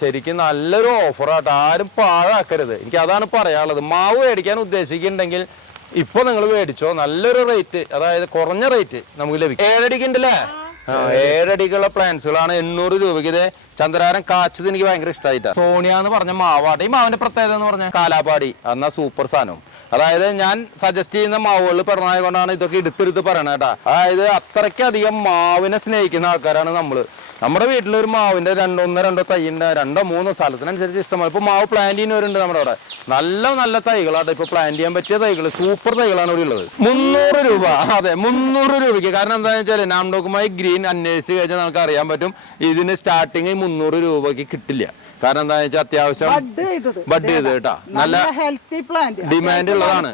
ശരിക്കും നല്ലൊരു ഓഫറാട്ടോ, ആരും പാഴാക്കരുത്. എനിക്ക് അതാണ് പറയാനുള്ളത്. മാവ് മേടിക്കാൻ ഉദ്ദേശിക്കുന്നുണ്ടെങ്കിൽ ഇപ്പൊ നിങ്ങൾ മേടിച്ചോ, നല്ലൊരു റേറ്റ്, അതായത് കുറഞ്ഞ റേറ്റ് നമുക്ക് ലഭിക്കും. 7 അടിക്ക് ഉണ്ടല്ലേ? 7 അടിക്കുള്ള പ്ലാന്റ്സുകളാണ് 800 രൂപയ്ക്ക്. ഇത് ചന്ദ്രാരം കാച്ചത് എനിക്ക് ഭയങ്കര ഇഷ്ടമായിട്ടാണ്. സോണിയ എന്ന് പറഞ്ഞ മാവാട്ടെ. ഈ മാവിന്റെ പ്രത്യേകത എന്ന് പറഞ്ഞാൽ കാലാപ്പാടി എന്നാ സൂപ്പർ സാധനം. അതായത് ഞാൻ സജസ്റ്റ് ചെയ്യുന്ന മാവുകളിൽ പറഞ്ഞതുകൊണ്ടാണ് ഇതൊക്കെ എടുത്തെടുത്ത് പറയണത് കേട്ടാ. അതായത് അത്രയ്ക്കധികം മാവിനെ സ്നേഹിക്കുന്ന ആൾക്കാരാണ് നമ്മള്. നമ്മുടെ വീട്ടിലൊരു മാവിന്റെ രണ്ടോ തൈയുണ്ട്, 2-3 സ്ഥലത്തിനനുസരിച്ച് ഇഷ്ടമാണ്. ഇപ്പൊ മാവ് പ്ലാന്റ് ചെയ്യുന്നവരുണ്ട് നമ്മുടെ അവിടെ. നല്ല തൈകളാട്ടോ ഇപ്പൊ പ്ലാന്റ് ചെയ്യാൻ പറ്റിയ തൈകൾ, സൂപ്പർ തൈകളാണ് ഇവിടെ ഉള്ളത്. 300 രൂപ. അതെ, 300 രൂപയ്ക്ക്. കാരണം എന്താണെന്ന് വെച്ചാൽ നാംഡോക്കുമായി ഗ്രീൻ അന്വേഷിച്ച് കഴിഞ്ഞാൽ നമുക്ക് അറിയാൻ പറ്റും ഇതിന് സ്റ്റാർട്ടിങ് 300 രൂപയ്ക്ക് കിട്ടില്ല. കാരണം എന്താണെന്ന് വെച്ചാൽ അത്യാവശ്യം ബഡ് ചെയ്ത് കേട്ടാ, നല്ല ഹെൽത്തി പ്ലാന്റ്, ഡിമാൻഡ് ഉള്ളതാണ്.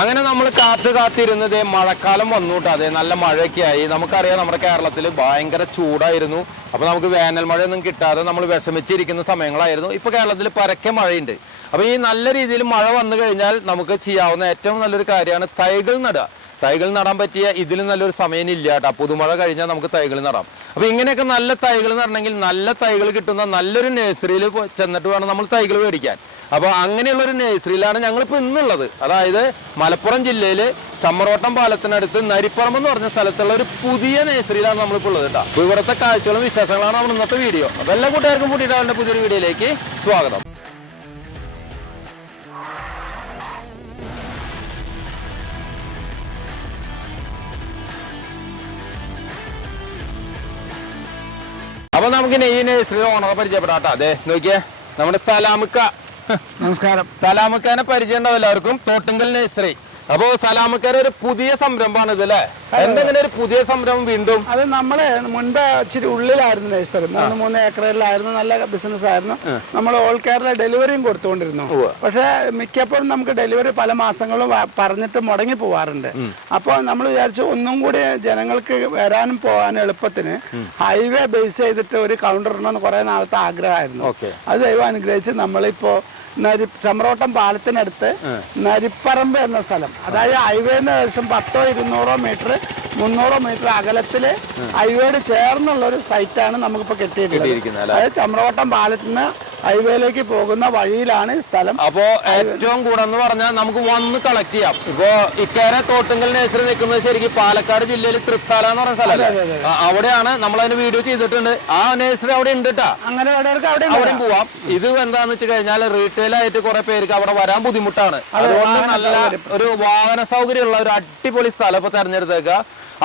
അങ്ങനെ നമ്മൾ കാത്തിരുന്നത് മഴക്കാലം വന്നു കേട്ടോ. അതെ, നല്ല മഴയൊക്കെ ആയി. നമുക്കറിയാം നമ്മുടെ കേരളത്തിൽ ഭയങ്കര ചൂടായിരുന്നു. അപ്പൊ നമുക്ക് വേനൽ മഴയൊന്നും കിട്ടാതെ നമ്മൾ വിഷമിച്ചിരിക്കുന്ന സമയങ്ങളായിരുന്നു. ഇപ്പൊ കേരളത്തിൽ പരക്കെ മഴയുണ്ട്. അപ്പൊ ഈ നല്ല രീതിയിൽ മഴ വന്നു കഴിഞ്ഞാൽ നമുക്ക് ചെയ്യാവുന്ന ഏറ്റവും നല്ലൊരു കാര്യമാണ് തൈകൾ നടുക. തൈകൾ നടാൻ പറ്റിയ ഇതിലും നല്ലൊരു സമയം ഇല്ല കേട്ടോ. പുതുമഴ കഴിഞ്ഞാൽ നമുക്ക് തൈകൾ നടാം. അപ്പൊ ഇങ്ങനെയൊക്കെ നല്ല തൈകൾ നടണമെങ്കിൽ നല്ല തൈകൾ കിട്ടുന്ന നല്ലൊരു നഴ്സറിയിൽ ചെന്നിട്ട് വേണം നമ്മൾ തൈകൾ മേടിക്കാൻ. അപ്പോൾ അങ്ങനെയുള്ള ഒരു നഴ്സറിയിലാണ് ഞങ്ങളിപ്പോൾ ഇന്നുള്ളത്. അതായത് മലപ്പുറം ജില്ലയിൽ ചമ്മറോട്ടം പാലത്തിനടുത്ത് നരിപ്പറമ്പ് എന്ന് പറഞ്ഞ സ്ഥലത്തുള്ള ഒരു പുതിയ നഴ്സറിയിലാണ് നമ്മളിപ്പോൾ ഉള്ളത് കേട്ടോ. അപ്പോൾ ഇവിടുത്തെ കാഴ്ചകളും വിശേഷങ്ങളാണ് നമ്മൾ ഇന്നത്തെ വീഡിയോ. അപ്പോൾ എല്ലാ കൂട്ടുകാർക്കും കൂട്ടിയിട്ട് അവരുടെ പുതിയൊരു വീഡിയോയിലേക്ക് സ്വാഗതം. അപ്പൊ നമുക്ക് ഈ നഴ്സറി ഓണറെ പരിചയപ്പെടാട്ടോ. അതെ, നോക്കിയേ, നമ്മുടെ സലാമുക്ക. നമസ്കാരം. സലാമുക്കാനെ പരിചയം ഉണ്ടാവും എല്ലാവർക്കും. തോട്ടുങ്കൽ നഴ്സറി. അപ്പൊ സലാമുക്കാരെ ഒരു പുതിയ സംരംഭമാണ് ഇത് അല്ലേ? എന്തെങ്കിലും ഒരു പുതിയ സംരംഭം വീണ്ടും? അത് നമ്മള് മുൻപ് ഇച്ചിരി ഉള്ളിലായിരുന്നു നഴ്സറി, 3 ഏക്കറിലായിരുന്നു. നല്ല ബിസിനസ് ആയിരുന്നു. നമ്മൾ ഓൾ കേരള ഡെലിവറിയും കൊടുത്തുകൊണ്ടിരുന്നു. പക്ഷെ മിക്കപ്പോഴും നമുക്ക് ഡെലിവറി പല മാസങ്ങളും പറഞ്ഞിട്ട് മുടങ്ങി പോവാറുണ്ട്. അപ്പോൾ നമ്മൾ വിചാരിച്ചു ഒന്നും കൂടി ജനങ്ങൾക്ക് വരാനും പോകാനും എളുപ്പത്തിന് ഹൈവേ ബേസ് ചെയ്തിട്ട് ഒരു കൗണ്ടർ ഇടണമെന്ന് കുറെ നാളത്തെ ആഗ്രഹമായിരുന്നു. അത് ദൈവം അനുഗ്രഹിച്ച് നമ്മളിപ്പോ ചമ്രോട്ടം പാലത്തിനടുത്ത് നരിപ്പറമ്പ് എന്ന സ്ഥലം, അതായത് ഹൈവേന്ന് ഏകദേശം 100-200 മീറ്റർ 300 മീറ്റർ അകലത്തില് ഹൈവേയോട് ചേർന്നുള്ള ഒരു സൈറ്റാണ് നമുക്കിപ്പോ കിട്ടിയിരിക്കുന്നത്. അതായത് ചമ്രോട്ടം പാലത്തിൽ നിന്ന് ഹൈവേയിലേക്ക് പോകുന്ന വഴിയിലാണ് ഈ സ്ഥലം. അപ്പോ ഏറ്റവും കൂടെ എന്ന് പറഞ്ഞാൽ നമുക്ക് വന്ന് കളക്ട് ചെയ്യാം. ഇപ്പോ ഇക്കേറെ തോട്ടുങ്കൽ നഴ്സറി നിൽക്കുന്നത് ശരിക്കും പാലക്കാട് ജില്ലയിൽ തൃത്താല എന്ന് പറഞ്ഞ സ്ഥലം. അവിടെയാണ് നമ്മൾ അതിന് വീഡിയോ ചെയ്തിട്ടുണ്ട്. ആ നഴ്സറി അവിടെ ഉണ്ട് കേട്ടാ. അങ്ങനെ അവിടെയും പോവാം. ഇത് എന്താന്ന് വെച്ച് കഴിഞ്ഞാൽ റീറ്റെയിൽ ആയിട്ട് കുറെ പേർക്ക് അവിടെ വരാൻ ബുദ്ധിമുട്ടാണ്. അതുകൊണ്ട് നല്ല ഒരു വാഹന സൗകര്യമുള്ള ഒരു അടിപൊളി സ്ഥലം ഇപ്പൊ തെരഞ്ഞെടുത്തേക്ക.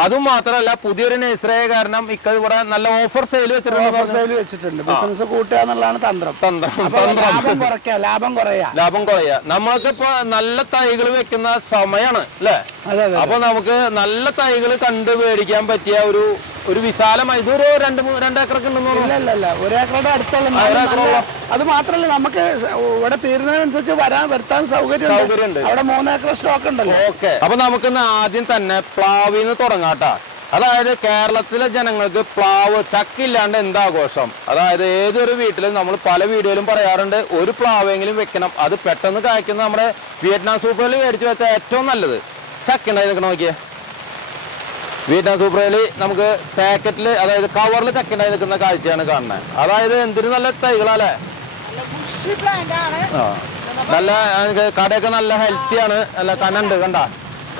അതും മാത്രമല്ല പുതിയൊരു നഴ്സറി ആയ കാരണം ഇവിടെ നല്ല ഓഫർ സെയിൽ വെച്ചിട്ടുണ്ട്. ബിസിനസ് കൂട്ടുക എന്നുള്ളതാണ് തന്ത്രം. ലാഭം കുറയാ. നമ്മൾക്കിപ്പോ നല്ല തൈകൾ വെക്കുന്ന സമയമാണ് അല്ലേ? അപ്പൊ നമുക്ക് നല്ല തൈകൾ കണ്ട് മേടിക്കാൻ പറ്റിയ ഒരു വിശാലമായി ഇതൊരു 2 ഏക്കറൊക്കെ ഉണ്ടെന്ന്. 1 ഏക്കറുടെ അടുത്തുള്ള. അത് മാത്രമല്ല നമുക്ക് ഇവിടെ തീരുന്നതിനനുസരിച്ച് വരുത്താൻ സൗകര്യമുണ്ട്. അവിടെ 3 ഏക്കർ സ്റ്റോക്ക് ഉണ്ടല്ലോ. ഓക്കെ, അപ്പൊ നമുക്കിന്ന് ആദ്യം തന്നെ പ്ലാവിന്ന് തുടങ്ങാട്ടാ. അതായത് കേരളത്തിലെ ജനങ്ങൾക്ക് പ്ലാവ് ചക്കില്ലാണ്ട് എന്താഘോഷം. അതായത് ഏതൊരു വീട്ടിലും നമ്മൾ പല വീഡിയോയിലും പറയാറുണ്ട് ഒരു പ്ലാവെങ്കിലും വെക്കണം. അത് പെട്ടെന്ന് കായ്ക്കുന്ന നമ്മുടെ വിയറ്റ്നാം സൂപ്പറിൽ മേടിച്ച് വെച്ചാൽ ഏറ്റവും നല്ലത്. ചക്ക ഉണ്ടായി നിൽക്കണം. നോക്കിയേ, വിയറ്റ്നാം സൂപ്പറിൽ നമുക്ക് പാക്കറ്റിൽ അതായത് കവറിൽ ചക്ക ഉണ്ടായി നിൽക്കുന്ന കാഴ്ചയാണ് കാണുന്നത്. അതായത് എന്തൊരു നല്ല തൈകളല്ലേ. നല്ല കടയൊക്കെ നല്ല ഹെൽത്തിയാണ്. നല്ല കനുണ്ട്,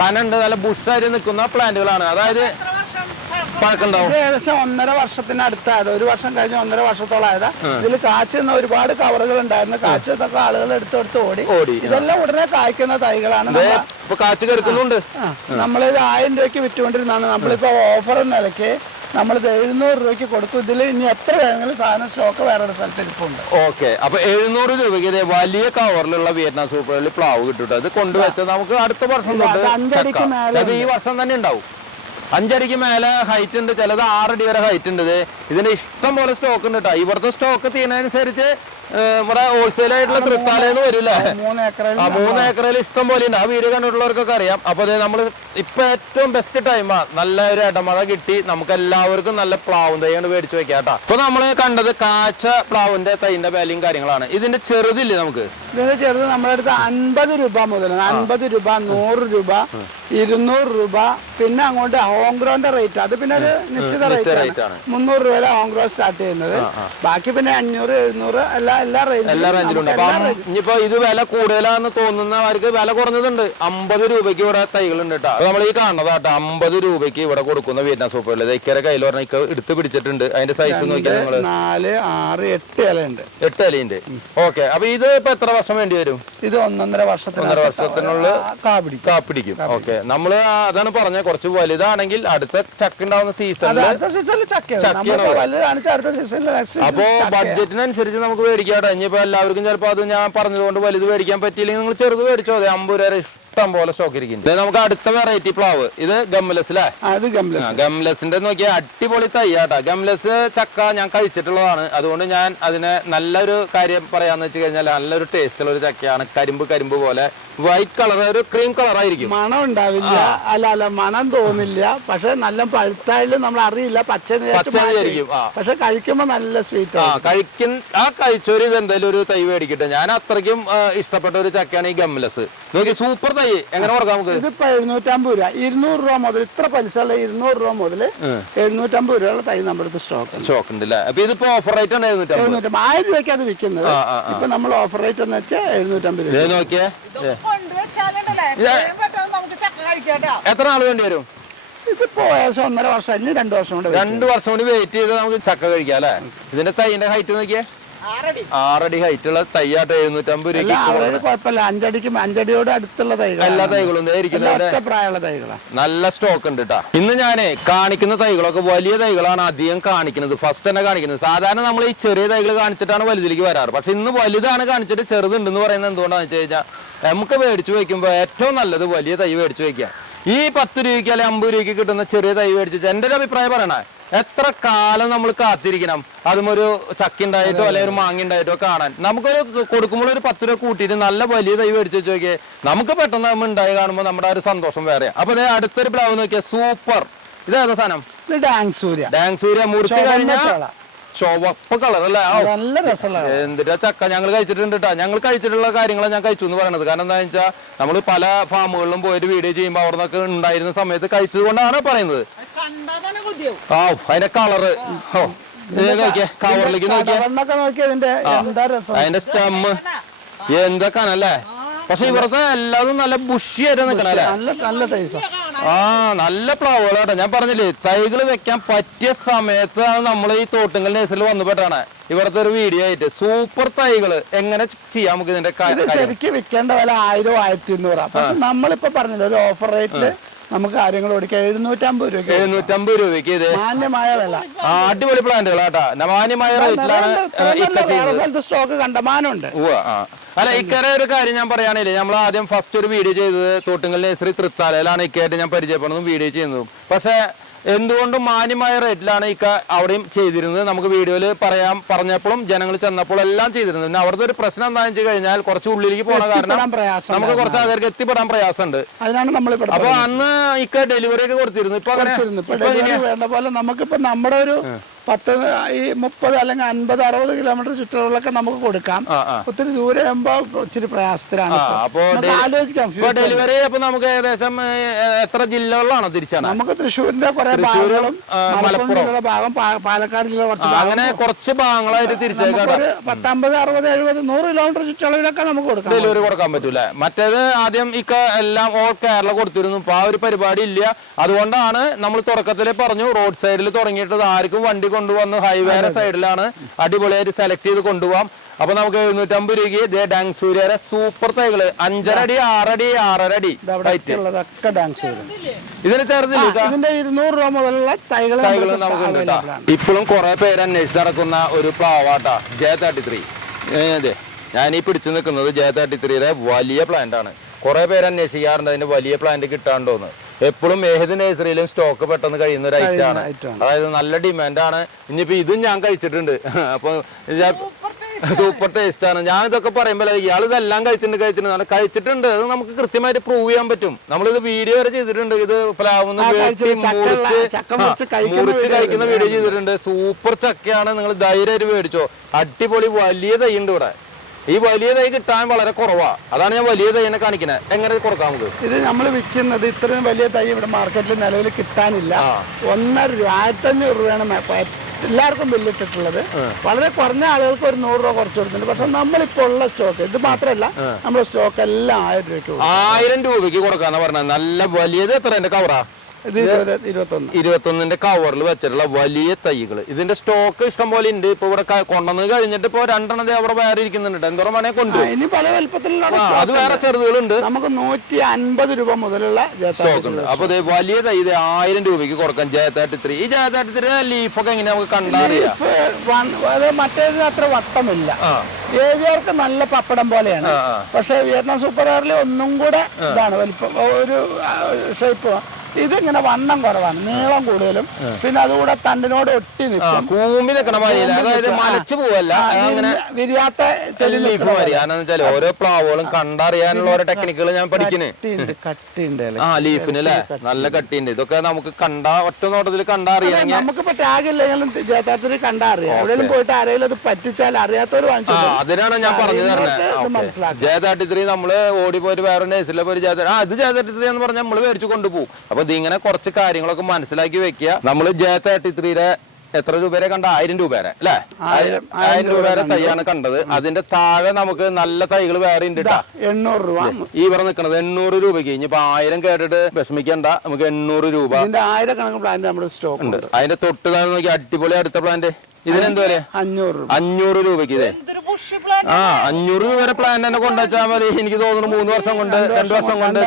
കനുണ്ട്, നല്ല ബുഷായിട്ട് നിൽക്കുന്ന പ്ലാന്റുകളാണ്. അതായത് ഏകദേശം 1.5 വർഷത്തിനടുത്തായത്. 1 വർഷം കഴിഞ്ഞ് 1.5 വർഷത്തോളം ആയതാ. ഇതിൽ കാച്ചുന്ന ഒരുപാട് കവറുകൾ ഉണ്ടായിരുന്നു. കാച്ചതൊക്കെ ആളുകൾ എടുത്തെടുത്ത് ഓടി. ഇതെല്ലാം ഉടനെ കായ്ക്കുന്ന തൈകളാണ്. കാച്ചു കിടക്കുന്നുണ്ട്. നമ്മളിത് 1000 രൂപയ്ക്ക് വിറ്റുകൊണ്ടിരുന്നതാണ്. നമ്മളിപ്പോ ഓഫർ നിലയ്ക്ക് നമ്മളിത് 700 രൂപയ്ക്ക് കൊടുക്കും. ഇതിൽ ഇനി എത്ര വേണമെങ്കിലും സാധനം സ്റ്റോക്ക് വേറെ സ്ഥലത്ത് ഇരിപ്പുണ്ട്. ഓക്കെ, അപ്പൊ 700 രൂപയ്ക്ക് വലിയ കവറിലുള്ള വിയറ്റ്നാം സൂപ്പറിൽ പ്ലാവ് കിട്ടും. അത് കൊണ്ടുവച്ചാൽ നമുക്ക് അടുത്ത വർഷം ഈ വർഷം തന്നെ ഉണ്ടാവും. 5 അടിക്ക് മേലെ ഹൈറ്റ് ഉണ്ട്, ചിലത് 6 അടി വരെ ഹൈറ്റ് ഉണ്ട്. ഇതിന്റെ ഇഷ്ടം പോലെ സ്റ്റോക്ക് ഉണ്ട് കേട്ടോ. ഇവിടുത്തെ സ്റ്റോക്ക് തീരുന്നതനുസരിച്ച് ഇവിടെ ഹോൾസെയിൽ ആയിട്ടുള്ള തൃത്താലേന്ന് വരില്ലേ. 3 ഏക്കറിൽ ഇഷ്ടം പോലെ ഉണ്ട്. ആ വീഡിയോ കണ്ടിട്ടുള്ളവർക്കൊക്കെ അറിയാം. അപ്പൊ നമ്മൾ ഇപ്പൊ ഏറ്റവും ബെസ്റ്റ് ടൈമാ. നല്ല ഒരു ഇടമഴ കിട്ടി നമുക്ക് എല്ലാവർക്കും നല്ല പ്ലാവും തൈയാണ് മേടിച്ചു വെക്കാം കേട്ടോ. ഇപ്പൊ നമ്മള് കണ്ടത് കാച്ച പ്ലാവിന്റെ തൈന്റെ വിലയും കാര്യങ്ങളാണ്. ഇതിന്റെ ചെറുതില്ലേ നമുക്ക്? ഇതിന്റെ ചെറുത് നമ്മുടെ അടുത്ത് 50 രൂപ മുതൽ 50 രൂപ, 100 രൂപ, 200 രൂപ, പിന്നെ അങ്ങോട്ട് ഹോംഗ്രോന്റെ റേറ്റ് അത് പിന്നെ ഒരു നിശ്ചിത റേറ്റ് ആണ്. 300 രൂപ 150 ഹോം ഗ്രോ സ്റ്റാർട്ട് ചെയ്യുന്നത്. ബാക്കി പിന്നെ 500, 700 എല്ലാ റേഞ്ചിലും ഉണ്ട്. ഇനിയിപ്പോ ഇത് വില കൂടുതലാന്ന് തോന്നുന്നവർക്ക് വില കുറഞ്ഞതുണ്ട്. 50 രൂപയ്ക്ക് ഇവിടെ തൈകളുണ്ട് കേട്ടോ. നമ്മൾ ഈ കാണുന്നതാട്ടോ 50 രൂപയ്ക്ക് ഇവിടെ കൊടുക്കുന്ന വിയറ്റ്നാം സൂപ്പർ ഇക്കരെ കയ്യിൽ പറഞ്ഞ എടുത്ത് പിടിച്ചിട്ടുണ്ട്. അതിന്റെ സൈസ് നോക്കിയാൽ നിങ്ങള് 4, 6, 8 ഇലയുണ്ട്. 8 ഇലയുണ്ട്. ഓക്കെ, അപ്പൊ ഇത് ഇപ്പൊ എത്ര വർഷം വേണ്ടി വരും? ഇത് 1.5 വർഷത്തിനുള്ളിൽ കാപ്പിടിക്കും. ഓക്കെ, നമ്മള് അതാണ് പറഞ്ഞത്, കുറച്ച് വലുതാണെങ്കിൽ അടുത്ത ചക്ക ഉണ്ടാവുന്ന സീസണിൽ അപ്പോ ബഡ്ജറ്റിനനുസരിച്ച് നമുക്ക് മേടിക്കാം. ഇനിയിപ്പോ എല്ലാവർക്കും ചിലപ്പോ അത് ഞാൻ പറഞ്ഞതുകൊണ്ട് വലുത് മേടിക്കാൻ പറ്റിയില്ലെങ്കിൽ നിങ്ങൾ ചെറുത് മേടിച്ചോ. അതെ, 50 രൂപ ഇഷ്ടം പോലെ സ്റ്റോക്ക് ഇരിക്കുന്നുണ്ട്. നമുക്ക് അടുത്ത വെറൈറ്റി പ്ലാവ്, ഇത് ഗംലസ് അല്ലേ? ഗംലസിന്റെ നോക്കിയാൽ അടിപൊളി തയ്യാട്ടാ. ഗംലസ് ചക്ക ഞാൻ കഴിച്ചിട്ടുള്ളതാണ്. അതുകൊണ്ട് ഞാൻ അതിനെ നല്ലൊരു കാര്യം പറയാന്ന് വെച്ച് കഴിഞ്ഞാൽ നല്ലൊരു ടേസ്റ്റ് ഉള്ള ഒരു ചക്കയാണ്. കരിമ്പ് പോലെ വൈറ്റ് കളർ, ഒരു ക്രീം കളർ ആയിരിക്കും. മണം ഉണ്ടാവില്ല, അല്ല മണം തോന്നില്ല. പക്ഷെ നല്ല പഴുത്തായാലും നമ്മൾ അറിയില്ല, പച്ചയായിരിക്കും. പക്ഷെ കഴിക്കുമ്പോ നല്ല സ്വീറ്റ് കഴിച്ചൊരു ഇത് എന്തായാലും ഒരു തൈ മേടിക്കട്ടെ. ഞാൻ അത്രയ്ക്കും ഇഷ്ടപ്പെട്ട ഒരു ചക്കയാണ് ഈ ഗംലസ്. നോക്കി, സൂപ്പർ തൈ. എങ്ങനെ കൊടുക്കാം നമുക്ക്? ഇതിപ്പോ 750 രൂപ, 200 രൂപ മുതൽ, ഇത്ര പലിശയുള്ള 200 രൂപ മുതൽ 750 രൂപയുള്ള തൈ നമ്മുടെ അടുത്ത് സ്റ്റോക്ക് ഉണ്ട് അല്ലേ? അപ്പൊ ഇതിപ്പോ ഓഫർ റേറ്റ് ആണ് 750. 1000 രൂപയ്ക്ക് അത് വിൽക്കുന്നത്. ഇപ്പൊ നമ്മൾ ഓഫർ റേറ്റ് എന്ന് വെച്ചാൽ 750 രൂപ. നോക്കിയേ, എത്ര നാൾ വേണ്ടി വരും? ഇതിപ്പോ ഏകദേശം 1.5 വർഷം, 2 വർഷം കൊണ്ട് 2 വർഷം കൊണ്ട് വെയിറ്റ് ചെയ്ത് നമുക്ക് ചക്ക കഴിക്കാം അല്ലെ? ഇതിന്റെ തൈന്റെ ഹൈറ്റ് നോക്കിയേ, 6 അടി ഹൈറ്റ് ഉള്ള തൈയാട്ട് 750 രൂപ. കുഴപ്പമില്ല, 5 അടിയോട് അടുത്തുള്ള തൈകൾ, എല്ലാ തൈകളും പ്രായമുള്ള തൈകളാണ്. നല്ല സ്റ്റോക്ക് ഉണ്ട് കേട്ടോ. ഇന്ന് ഞാനേ കാണിക്കുന്ന തൈകളൊക്കെ വലിയ തൈകളാണ് അധികം കാണിക്കുന്നത്, ഫസ്റ്റ് തന്നെ കാണിക്കുന്നത്. സാധാരണ നമ്മൾ ഈ ചെറിയ തൈകൾ കാണിച്ചിട്ടാണ് വലുതിലേക്ക് വരാറ്. പക്ഷെ ഇന്ന് വലുതാണ് കാണിച്ചിട്ട് ചെറുതുണ്ടെന്ന് പറയുന്നത് എന്തുകൊണ്ടാണെന്ന് വെച്ച് കഴിഞ്ഞാൽ നമുക്ക് മേടിച്ചു വെക്കുമ്പോൾ ഏറ്റവും നല്ലത് വലിയ തൈ മേടിച്ചു വെക്കുക. ഈ 10 രൂപയ്ക്ക് അല്ലെങ്കിൽ 50 രൂപയ്ക്ക് കിട്ടുന്ന ചെറിയ തൈ മേടിച്ച് എൻ്റെ ഒരു അഭിപ്രായം പറയണേ, എത്ര കാലം നമ്മൾ കാത്തിരിക്കണം അതും ഒരു ചക്ക ഉണ്ടായിട്ടോ അല്ലെങ്കിൽ ഒരു മാങ്ങ ഉണ്ടായിട്ടോ കാണാൻ. നമുക്കൊരു കൊടുക്കുമ്പോൾ ഒരു 10 രൂപ കൂട്ടിയിട്ട് നല്ല വലിയ തൈ മേടിച്ച് വെച്ച് നോക്കിയേ, നമുക്ക് പെട്ടെന്ന് നമ്മൾ ഉണ്ടായി കാണുമ്പോൾ നമ്മുടെ ഒരു സന്തോഷം വേറെ. അപ്പൊ അടുത്തൊരു പ്ലാവ് നോക്കിയാൽ സൂപ്പർ. ഇതേതാ സാധനം? ഡാങ്സൂര്യ മുറിച്ച് കഴിഞ്ഞാൽ ചുവപ്പ് കളർ അല്ലേ? നല്ല രസമുള്ള എന്തിനാ ചക്ക ഞങ്ങൾ കഴിച്ചിട്ടുണ്ട് കേട്ടോ. ഞങ്ങൾ കഴിച്ചിട്ടുള്ള കാര്യങ്ങളാണ് ഞാൻ കഴിച്ചു എന്ന് പറയുന്നത്. കാരണം എന്താ വെച്ചാൽ നമ്മൾ പല ഫാമുകളിലും പോയിട്ട് വീഡിയോ ചെയ്യുമ്പോൾ അവിടെ നിന്നൊക്കെ ഉണ്ടായിരുന്ന സമയത്ത് കഴിച്ചത് കൊണ്ടാണ് പറയുന്നത്. അതിന്റെ കളറ് നോക്കിയേ, കവറിലേക്ക് നോക്കിയേ, അതിന്റെ സ്റ്റെമ്മ് എന്താ കനല്ലേ. പക്ഷെ ഇവിടുത്തെ എല്ലാതും നല്ല ബുഷിയായിട്ട് നിൽക്കണല്ലേ? നല്ല പ്ലാവുകളാട്ടോ. ഞാൻ പറഞ്ഞില്ലേ, തൈകൾ വെക്കാൻ പറ്റിയ സമയത്താണ് നമ്മൾ ഈ തോട്ടുങ്കൽ നേഴ്സറിൽ വന്നുപെട്ടാണ് ഇവിടുത്തെ ഒരു വീഡിയോ ആയിട്ട്. സൂപ്പർ തൈകള് എങ്ങനെ ചെയ്യാം നമുക്ക് ഇതിന്റെ ശരിക്കും വിൽക്കേണ്ട വില 1000, 1200. പക്ഷെ നമ്മളിപ്പോ പറഞ്ഞില്ല, ഒരു ഓഫർ റേറ്റില് നമുക്ക് കാര്യങ്ങൾ ഓടിക്കാം. 750 രൂപയ്ക്ക് ഇത് മാന്യമായ വില. അടിപൊളി പ്ലാന്റുകളാട്ടാ, മാന്യമായ റേറ്റിലാണ്. സ്റ്റോക്ക് കണ്ടമാനമുണ്ട്. അല്ല, ഇക്കരെ ഒരു കാര്യം ഞാൻ പറയുകയാണെങ്കിൽ, നമ്മൾ ആദ്യം ഫസ്റ്റ് ഒരു വീഡിയോ ചെയ്തത് തോട്ടുങ്കൽ നേഴ്സറി തൃത്താലയിലാണ് ഇക്കായിട്ട് ഞാൻ പരിചയപ്പെടുന്നതും വീഡിയോ ചെയ്യുന്നതും. പക്ഷെ എന്തുകൊണ്ടും മാന്യമായ റേറ്റിലാണ് ഇക്ക അവിടെയും ചെയ്തിരുന്നത്. നമുക്ക് വീഡിയോയിൽ പറഞ്ഞപ്പോഴും ജനങ്ങൾ ചെന്നപ്പോൾ എല്ലാം ചെയ്തിരുന്നത്. പിന്നെ അവിടുത്തെ ഒരു പ്രശ്നം എന്താണെന്ന് വെച്ച് കഴിഞ്ഞാൽ കുറച്ച് ഉള്ളിലേക്ക് പോണ കാരണം നമുക്ക് കുറച്ച് ആൾക്കാർക്ക് എത്തിപ്പെടാൻ പ്രയാസമുണ്ട്. അപ്പൊ അന്ന് ഇക്ക ഡെലിവറി ഒക്കെ കൊടുത്തിരുന്നു. ഇപ്പൊ വേണ്ട പോലെ നമുക്കിപ്പോ നമ്മുടെ ഒരു 10, 30 അല്ലെങ്കിൽ 50, 60 കിലോമീറ്റർ ചുറ്റുകളൊക്കെ നമുക്ക് കൊടുക്കാം. ഒത്തിരി ദൂരെ ആകുമ്പോ ഇച്ചിരി പ്രയാസത്തിലാണ്. ആലോചിക്കാം ഡെലിവറി. അപ്പൊ നമുക്ക് ഏകദേശം എത്ര ജില്ലകളിലാണോ തിരിച്ചാണ്? നമുക്ക് തൃശ്ശൂരിന്റെ കുറെ ഭാഗങ്ങളും, മലപ്പുറം ഭാഗം, പാലക്കാട് ജില്ല, അങ്ങനെ കുറച്ച് ഭാഗങ്ങളായിട്ട് തിരിച്ചേക്കാം. 50, 60, 70, 100 കിലോമീറ്റർ ചുറ്റളവിലൊക്കെ നമുക്ക് കൊടുക്കാം. ഡെലിവറി കൊടുക്കാൻ പറ്റൂല. മറ്റേത് ആദ്യം എല്ലാം ഓൾ കേരള കൊടുത്തിരുന്നു. ഇപ്പൊ ആ ഒരു പരിപാടി ഇല്ല. അതുകൊണ്ടാണ് നമ്മൾ തുടക്കത്തില് പറഞ്ഞു, റോഡ് സൈഡിൽ തുടങ്ങിയിട്ട് ആർക്കും വണ്ടി കൊണ്ടുവന്ന് ഹൈവേയുടെ സൈഡിലാണ് അടിപൊളിയായിട്ട് സെലക്ട് ചെയ്ത് കൊണ്ടുപോകാം. അപ്പൊ നമുക്ക് 750 രൂപയ്ക്ക് ഡാങ്സൂര്യയുടെ സൂപ്പർ തൈകള് 5.5 അടി, 6 അടി, 6.5 അടി ഇതിന് ചേർന്നില്ല. ഇതിന്റെ 200 രൂപ മുതലുള്ള തൈകൾ നമുക്ക് ഇപ്പോഴും കുറെ പേര് അന്വേഷിച്ച് നടക്കുന്ന ഒരു പ്ലാവാട്ടാ J33. അതെ, ഞാൻ ഈ പിടിച്ചു നിൽക്കുന്നത് J33യുടെ വലിയ പ്ലാന്റ് ആണ്. കുറെ പേര് അന്വേഷിക്കാറുണ്ട് അതിന്റെ വലിയ പ്ലാന്റ് കിട്ടാണ്ടോന്ന്. എപ്പോഴും ഏത് നഴ്സറിയിലും സ്റ്റോക്ക് പെട്ടെന്ന് കഴിയുന്ന ഒരു ഐറ്റം ആണ്. അതായത് നല്ല ഡിമാൻഡാണ്. ഇനിയിപ്പോ ഇതും ഞാൻ കഴിച്ചിട്ടുണ്ട്. അപ്പൊ സൂപ്പർ ടേസ്റ്റ് ആണ്. ഞാൻ ഇതൊക്കെ പറയുമ്പോൾ ഇയാൾ ഇതെല്ലാം കഴിച്ചിട്ടുണ്ട്. അത് നമുക്ക് കൃത്യമായിട്ട് പ്രൂവ് ചെയ്യാൻ പറ്റും. നമ്മളിത് വീഡിയോ വരെ ചെയ്തിട്ടുണ്ട്. ഇത് പ്ലാവുന്ന മുറിച്ച് കഴിക്കുന്ന വീഡിയോ ചെയ്തിട്ടുണ്ട്. സൂപ്പർ ചക്കയാണ്. നിങ്ങൾ ധൈര്യമായിട്ട് മേടിച്ചോ. അടിപൊളി വലിയ തൈ ഉണ്ട് ഇവിടെ. ഈ വലിയ തൈ കിട്ടാൻ വളരെ കുറവാ. അതാണ് ഞാൻ വലിയ തൈനെ കാണിക്കുന്നത്. എങ്ങനെ കൊടുക്കാം നമുക്ക്? ഇത് നമ്മൾ വിൽക്കുന്നത് ഇത്രയും വലിയ തൈ ഇവിടെ മാർക്കറ്റിൽ നിലവിൽ കിട്ടാനില്ല. 1.5 രൂപ, 1500 രൂപയാണ് എല്ലാവർക്കും ബില്ലിട്ടിട്ടുള്ളത്. വളരെ കുറഞ്ഞ ആളുകൾക്ക് ഒരു 100 രൂപ കുറച്ച് കൊടുക്കുന്നുണ്ട്. പക്ഷെ നമ്മളിപ്പോൾ ഉള്ള സ്റ്റോക്ക് ഇത് മാത്രമല്ല, നമ്മുടെ സ്റ്റോക്ക് എല്ലാം 1000 രൂപയ്ക്ക് 1000 രൂപയ്ക്ക് കൊടുക്കാന്ന് പറഞ്ഞത്. നല്ല വലിയത് എത്ര കവറാ? ഇത് 21 കവറിൽ വെച്ചിട്ടുള്ള വലിയ തൈകള്. ഇതിന്റെ സ്റ്റോക്ക് ഇഷ്ടം പോലെ ഉണ്ട്. ഇപ്പൊ ഇവിടെ കൊണ്ടുവന്ന് കഴിഞ്ഞിട്ട് ഇപ്പൊ 2 എണ്ണം അവിടെ വേറെ ഇരിക്കുന്നുണ്ട്. എന്തോരം വേണേ കൊണ്ടുപോകും. ഇനി പല വലുപ്പത്തിലുള്ള അത് വേറെ ചെറുതുകളുണ്ട്. നമുക്ക് 150 രൂപ മുതലുള്ള സ്റ്റോക്ക് ഉണ്ട്. അപ്പൊ വലിയ തൈ 1000 രൂപയ്ക്ക് കൊടുക്കാം. J33. ഈ J33 ലീഫൊക്കെ എങ്ങനെ നമുക്ക് കണ്ടറിയാം? മറ്റേതിന് അത്ര വട്ടമില്ല. ഏവിയർക്ക് നല്ല പപ്പടം പോലെയാണ്. പക്ഷെ വിയറ്റ്നാം സൂപ്പർ എയറിൽ ഒന്നും കൂടെ ഇതാണ് വലിപ്പം, ഒരു ഷേപ്പ്. ഇതിങ്ങനെ വണ്ണം കുറവാണ്, നീളം കൂടുതലും, പിന്നെ അതുകൂടെ തണ്ടിനോട് ഒട്ടി നിൽക്കും. കൂമ്പി നിൽക്കണ മാതിരി, അതായത് മലച്ചു പോവല്ല, അങ്ങനെ വിരിയാത്ത ചെടി ലീഫ് മാതിരി. വെച്ചാൽ ഓരോ പ്ലാവുകളും കണ്ടറിയാനുള്ള ഓരോ ടെക്നിക്കുകൾ ഞാൻ പഠിക്കുന്നത്. കട്ടിയുണ്ട് ലീഫിന് അല്ലേ, നല്ല കട്ടിയുണ്ട്. ഇതൊക്കെ നമുക്ക് ഒറ്റ നോട്ടത്തിൽ കണ്ടറിയാം. നമുക്കിപ്പോ ടാഗ് ഇല്ലെങ്കിലും J33 കണ്ടറിയാം. എവിടെയും പോയിട്ട് ആരെങ്കിലും അത് പറ്റിച്ചാൽ അറിയാത്തവർ വാങ്ങിച്ചു. അതിനാണ് ഞാൻ പറഞ്ഞു തരുന്നത്. J33 നമ്മള് ഓടി പോയിട്ട് വേറെ നേഴ്സിലെ പോയി ഇത് J33 എന്ന് പറഞ്ഞാൽ നമ്മള് മേടിച്ചു കൊണ്ടുപോകും. അപ്പൊ ഇതിങ്ങനെ കുറച്ച് കാര്യങ്ങളൊക്കെ മനസ്സിലാക്കി വെക്കുക. നമ്മള് J33 എത്ര രൂപരെ കണ്ട? 1000 രൂപരെ അല്ലെ? 1000 രൂപരെ തൈയാണ് കണ്ടത്. അതിന്റെ താഴെ നമുക്ക് നല്ല തൈകൾ വേറെ ഉണ്ട്. 800 രൂപ ഈ ഇവിടെ നിൽക്കുന്നത് 800 രൂപയ്ക്ക്. ഇനിയിപ്പോ 1000 കേട്ടിട്ട് വിഷമിക്കണ്ട, നമുക്ക് 800 രൂപ. 1000 കണക്ക് പ്ലാന്റ് നമ്മുടെ സ്റ്റോക്ക് ഉണ്ട്. അതിന്റെ തൊട്ട് താഴെ നോക്കി അടിപൊളി അടുത്ത പ്ലാന്റ്. ഇതിനെന്താ പറയാ? 500 രൂപയ്ക്ക്. ഇതേ 500 രൂപ വരെ പ്ലാന്റ് തന്നെ കൊണ്ടുവച്ചാൽ മതി. എനിക്ക് തോന്നുന്നു 3 വർഷം കൊണ്ട് 2 വർഷം കൊണ്ട്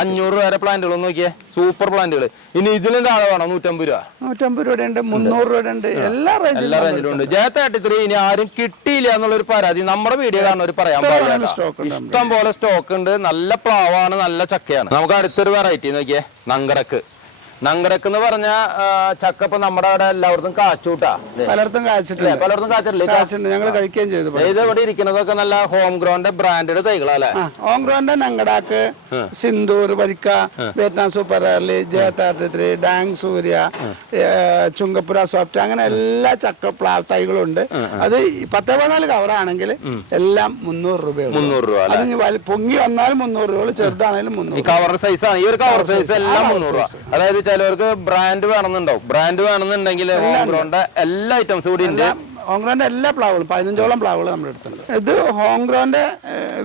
500 രൂപ വരെ പ്ലാന്റുകൾ നോക്കിയേ, സൂപ്പർ പ്ലാന്റുകൾ. ഇനി ഇതിലും താഴെ വേണം 150 രൂപ, 150 രൂപയുണ്ട്, 300 രൂപയുണ്ട്, എല്ലാ റേഞ്ചിലും ഉണ്ട്. J33 ഇനി ആരും കിട്ടിയില്ല എന്നുള്ളൊരു പരാതി നമ്മുടെ വീഡിയോ കാണുന്നവർ പറയാൻ പാടില്ല. ഇഷ്ടം പോലെ സ്റ്റോക്ക് ഉണ്ട്. നല്ല പ്ലാവാണ്, നല്ല ചക്കയാണ്. നമുക്ക് അടുത്തൊരു വെറൈറ്റി നോക്കിയേ, നങ്കടക്ക്. നങ്കടക്ക് എന്ന് പറഞ്ഞ ചക്ക ഇപ്പൊ നമ്മുടെ അവിടെ എല്ലായിടത്തും കാച്ചൂട്ടാ. പലയിടത്തും കാച്ചിട്ടില്ല, ഞങ്ങൾ കഴിക്കുകയും ചെയ്തു. ഇത് ഇവിടെ ഇരിക്കുന്നതൊക്കെ നല്ല ഹോം ഗ്രോന്റെ ബ്രാൻഡഡ് തൈകളല്ലേ? ഹോം ഗ്രോന്റെ നങ്കടാക്ക്, സിന്ദൂർ, വരിക്ക, വിയറ്റ്നാം സൂപ്പർ എയർലി, J33, ഡാങ് സൂര്യ, ചുങ്കപ്പുര സോഫ്റ്റ്, അങ്ങനെ എല്ലാ ചക്ക തൈകളും ഉണ്ട്. അത് 10-14 കവറാണെങ്കിൽ എല്ലാം 300 രൂപയാണ്. 300 രൂപ. അത് പൊങ്ങി വന്നാലും 300 രൂപ, ചെറുതാണെങ്കിലും 300. കവർ സൈസാണ്. ഈ ഒരു കവർ സൈസ് എല്ലാം 300 രൂപ. അതായത് ചിലവർക്ക് ബ്രാൻഡ് വേണമെന്നുണ്ടാവും. ബ്രാൻഡ് വേണമെന്നുണ്ടെങ്കിൽ എല്ലാ ഐറ്റംസും കൂടി ഉണ്ട്. ഹോംഗ്രോന്റെ എല്ലാ പ്ലാവുകളും 15ഓളം പ്ലാവുകൾ നമ്മുടെ അടുത്തുണ്ട്. ഇത് ഹോംഗ്രോന്റെ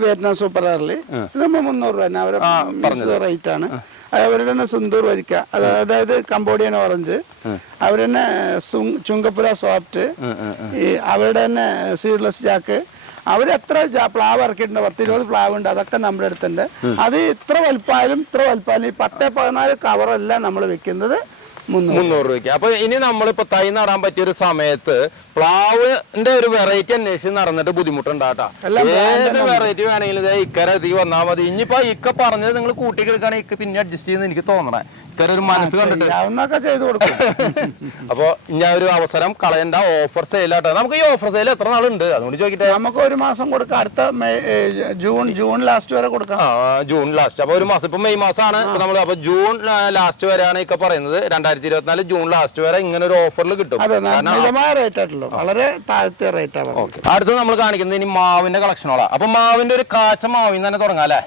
വിയറ്റ്നാം സൂപ്പർ എയർലി. ഇത് നമ്മൾ 300 രൂപ തന്നെ അവരെ റേറ്റ് ആണ്. അവരുടെ തന്നെ സുന്ദൂർ വരിക്ക, അതായത് കംബോഡിയൻ ഓറഞ്ച്, അവരുടെ തന്നെ ചുങ്കപ്പുര സോഫ്റ്റ്, ഈ അവരുടെ തന്നെ സീഡ്ലെസ് ജാക്ക്. അവരെത്ര പ്ലാവ് ഇറക്കിയിട്ടുണ്ട്, 10-20 പ്ലാവ് ഉണ്ട്. അതൊക്കെ നമ്മുടെ അടുത്തുണ്ട്. അത് ഇത്ര വലുപ്പായാലും ഈ 10-14 കവറെല്ലാം നമ്മൾ വെക്കുന്നത് 300 രൂപയ്ക്ക്. അപ്പൊ ഇനി നമ്മളിപ്പോ തൈ നടാൻ പറ്റിയ ഒരു സമയത്ത് പ്ലാവിന്റെ ഒരു വെറൈറ്റി അന്വേഷിച്ച് നടന്നിട്ട് ബുദ്ധിമുട്ടുണ്ടാട്ടാ. ഏത് വെറൈറ്റി വേണമെങ്കിലും ഇക്കര വന്നാൽ മതി. ഇനിയിപ്പോ ഇക്ക പറഞ്ഞത് നിങ്ങൾ കൂട്ടിക്കെടുക്കുകയാണെങ്കിൽ ഇക്ക പിന്നെ അഡ്ജസ്റ്റ് ചെയ്യുന്ന എനിക്ക് തോന്നണേ. ഇക്കര ഒരു മനസ്സ് കണ്ടിട്ട് ചെയ്ത് കൊടുക്കും. അപ്പൊ ഞാൻ ഒരു അവസരം കളയണ്ട, ഓഫർ സെയിലാട്ടോ. നമുക്ക് ഈ ഓഫർ സെയിൽ എത്ര നാളുണ്ട് അതുകൊണ്ട് ചോദിക്കട്ടെ? നമുക്ക് 1 മാസം കൊടുക്കാം. അടുത്ത ജൂൺ ലാസ്റ്റ് വരെ കൊടുക്കാം. June last. അപ്പൊ 1 മാസം, ഇപ്പൊ മെയ് മാസമാണ് നമ്മൾ. അപ്പൊ ജൂൺ ലാസ്റ്റ് വരെയാണ് ഇക്ക പറയുന്നത്. 2024 ജൂൺ ലാസ്റ്റ് വരെ ഇങ്ങനെ ഒരു ഓഫറിൽ കിട്ടും. വളരെ താഴത്തെ റേറ്റ് ആണ്. അടുത്ത് നമ്മൾ കാണിക്കുന്നത് ഇനി മാവിന്റെ കളക്ഷനോളാ. അപ്പൊ മാവിന്റെ ഒരു കാച്ച മാവിൽ തന്നെ തുടങ്ങാം അല്ലെ?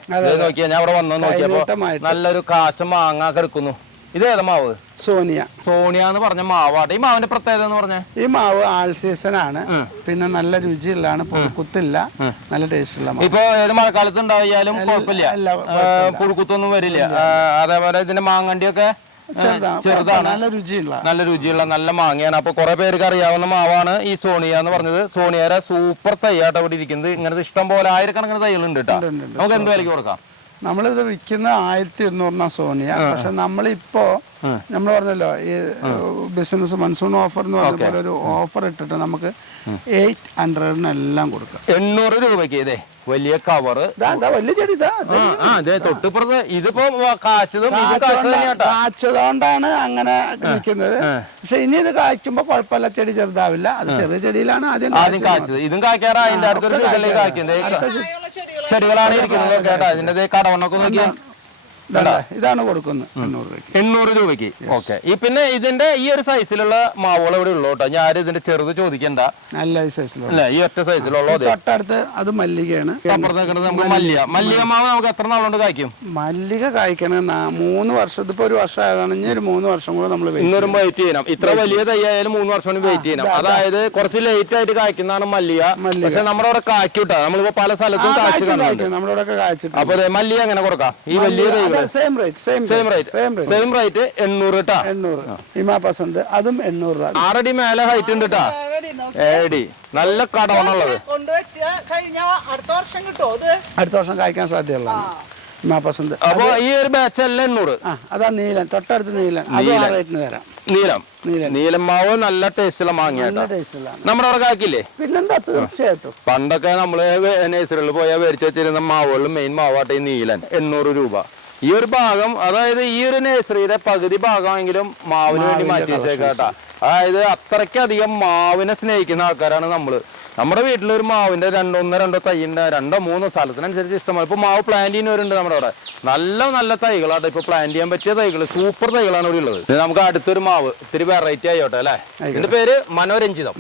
നോക്കിയാ ഞാൻ അവിടെ വന്നു നോക്കിയപ്പോ നല്ലൊരു കാച്ച മാങ്ങ കിടക്കുന്നു. ഇത് ഏതാ മാവ്? സോണിയ എന്ന് പറഞ്ഞ മാവാട്ടെ. ഈ മാവിന്റെ പ്രത്യേകത എന്ന് പറഞ്ഞ, ഈ മാവ് ആൾ സീസൺ ആണ്, പിന്നെ നല്ല രുചിയുള്ളതാണ്, പുഴുക്കുത്തില്ല, നല്ല ടേസ്റ്റ് ഉള്ള. ഇപ്പൊ ഏത് മഴക്കാലത്ത് ഉണ്ടായാലും കുഴപ്പമില്ല, പുഴുക്കുത്തൊന്നും വരില്ല. അതേപോലെ ഇതിന്റെ മാങ്ങണ്ടിയൊക്കെ ചെറുതാണ്, നല്ല രുചിയുള്ള നല്ല മാങ്ങയാണ്. അപ്പൊ കുറെ പേർക്ക് അറിയാവുന്ന മാവാണ് ഈ സോണിയ എന്ന് പറഞ്ഞത്. സോണിയയുടെ സൂപ്പർ തൈയായിട്ട് അവിടെ ഇരിക്കുന്നത്. ഇങ്ങനത്തെ ഇഷ്ടം പോലെ ആയിരക്കണക്കിന് തൈകളുണ്ട് കേട്ടോ. നമുക്ക് എന്ത് വിലയ്ക്ക് കൊടുക്കാം? നമ്മളിത് വിൽക്കുന്ന 1200 സോണിയ. പക്ഷെ നമ്മളിപ്പോ നമ്മൾ പറഞ്ഞല്ലോ ഈ ബിസിനസ് മൺസൂൺ ഓഫർ എന്ന് പറഞ്ഞ പോലെ ഒരു ഓഫർ ഇട്ടിട്ട് നമുക്ക് 800 എല്ലാം കൊടുക്കാം. 800 രൂപയ്ക്ക്. ഇതേ വലിയ കവറ്, വലിയ ചെടി തൊട്ടിപ്പുറത്ത്. ഇതിപ്പോ കാച്ചതുകൊണ്ടാണ് അങ്ങനെ നിൽക്കുന്നത്. പക്ഷെ ഇനി ഇത് കായ്ക്കുമ്പോ കുഴപ്പമില്ല, ചെടി ചെറുതാവില്ല. അത് ചെറിയ ചെടിയിലാണ് ആദ്യം കാച്ചത്. ഇതും കായ്ക്കാറ് അതിന്റെ അടുത്തൊരു സീസണിലേക്ക് കായ്ക്കുന്നത് ചെടികളാണ് ഇരിക്കുന്നത് കേട്ടോ. ഇതിന്റെ കടവണ്ണൊക്കെ നോക്കിയാൽ ഇതാണ് കൊടുക്കുന്നത് 800 രൂപയ്ക്ക്. ഓക്കെ. ഈ പിന്നെ ഇതിന്റെ ഈ ഒരു സൈസിലുള്ള മാവുകൾ ഇവിടെ ഉള്ളൂ കേട്ടോ. ഞാൻ ഇതിന്റെ ചെറുത് ചോദിക്കണ്ട, നല്ല സൈസിലുള്ള അല്ലേ? ഈ ഒറ്റ സൈസിലുള്ള തൊട്ടടുത്ത് അത് മല്ലികയാണ്. അപ്പുറത്തേക്ക് നമുക്ക് മല്ലിക മാവ് നമുക്ക് എത്ര നാളുകൊണ്ട് കായ്ക്കും? മല്ലിക കായ്ക്കണ 3 വർഷം. ഇതിപ്പോ ഒരു വർഷം ആയതാണ്. ഇനി ഒരു 3 വർഷം കൂടെ നമ്മൾ ഇന്നൊരു വെയിറ്റ് ചെയ്യണം. ഇത്ര വലിയ തൈ ആയാലും 3 വർഷം കൊണ്ട് വെയിറ്റ് ചെയ്യണം. അതായത് കുറച്ച് ലേറ്റ് ആയിട്ട് കായ്ക്കുന്നതാണ് മല്ലിക. പക്ഷെ നമ്മുടെ അവിടെ കായ്ക്കൂട്ടാ. നമ്മളിപ്പോ പല സ്ഥലത്തും കായ്ച്ചു കാണുന്നുണ്ട്. നമ്മുടെ അവിടെ കായ്ച്ചിട്ട്. അപ്പൊ മല്ലിക എങ്ങനെ കൊടുക്കാം? ഈ വലിയ സെയിം റേറ്റ് 800 കേട്ടാ. 800. ഹിമാ പസന്ത് അതും 800. 6 അടി മേലെ ഹൈറ്റ് ഉണ്ട് കേട്ടാ. 7 അടി. നല്ല കടവണുള്ളത്. അടുത്ത വർഷം കായ്ക്കാൻ സാധ്യതയുള്ള ഹിമാ പസന്ത്. അപ്പൊ ഈ ഒരു ബാച്ച് എല്ലാം 800. അതാ നീലൻ, തൊട്ടടുത്ത് നീലൻ. റേറ്റിന് തരാം. നീലം മാവ് നല്ല ടേസ്റ്റുള്ള മാങ്ങ. നമ്മുടെ അവിടെ കാക്കില്ലേ? പിന്നെന്താ, തീർച്ചയായിട്ടും. പണ്ടൊക്കെ നമ്മള് നഴ്സറികളിൽ പോയാൽ മേടിച്ചു വെച്ചിരുന്ന മാവുകളിൽ മെയിൻ മാവാട്ടെ ഈ നീലൻ. 800 രൂപ. ഈ ഒരു ഭാഗം, അതായത് ഈ ഒരു നഴ്സറിയുടെ പകുതി ഭാഗമെങ്കിലും മാവിന് വേണ്ടി മാറ്റി വെച്ചേക്കാട്ടാ. അതായത് അത്രയ്ക്കധികം മാവിനെ സ്നേഹിക്കുന്ന ആൾക്കാരാണ് നമ്മള്. നമ്മുടെ വീട്ടിലൊരു മാവിന്റെ രണ്ടോ തൈൻ്റെ 2-3 സ്ഥലത്തിനനുസരിച്ച് ഇഷ്ടമാണ്. ഇപ്പൊ മാവ് പ്ലാന്റ് ചെയ്യുന്നവരുണ്ട് നമ്മുടെ അവിടെ. നല്ല തൈകളാണ് ഇപ്പൊ പ്ലാന്റ് ചെയ്യാൻ പറ്റിയ തൈകൾ, സൂപ്പർ തൈകളാണ് ഇവിടെ ഉള്ളത്. നമുക്ക് അടുത്തൊരു മാവ് ഇത്തിരി വെറൈറ്റി ആയിക്കോട്ടെ അല്ലെ. ഇതിന്റെ പേര് മനോരഞ്ജിതം.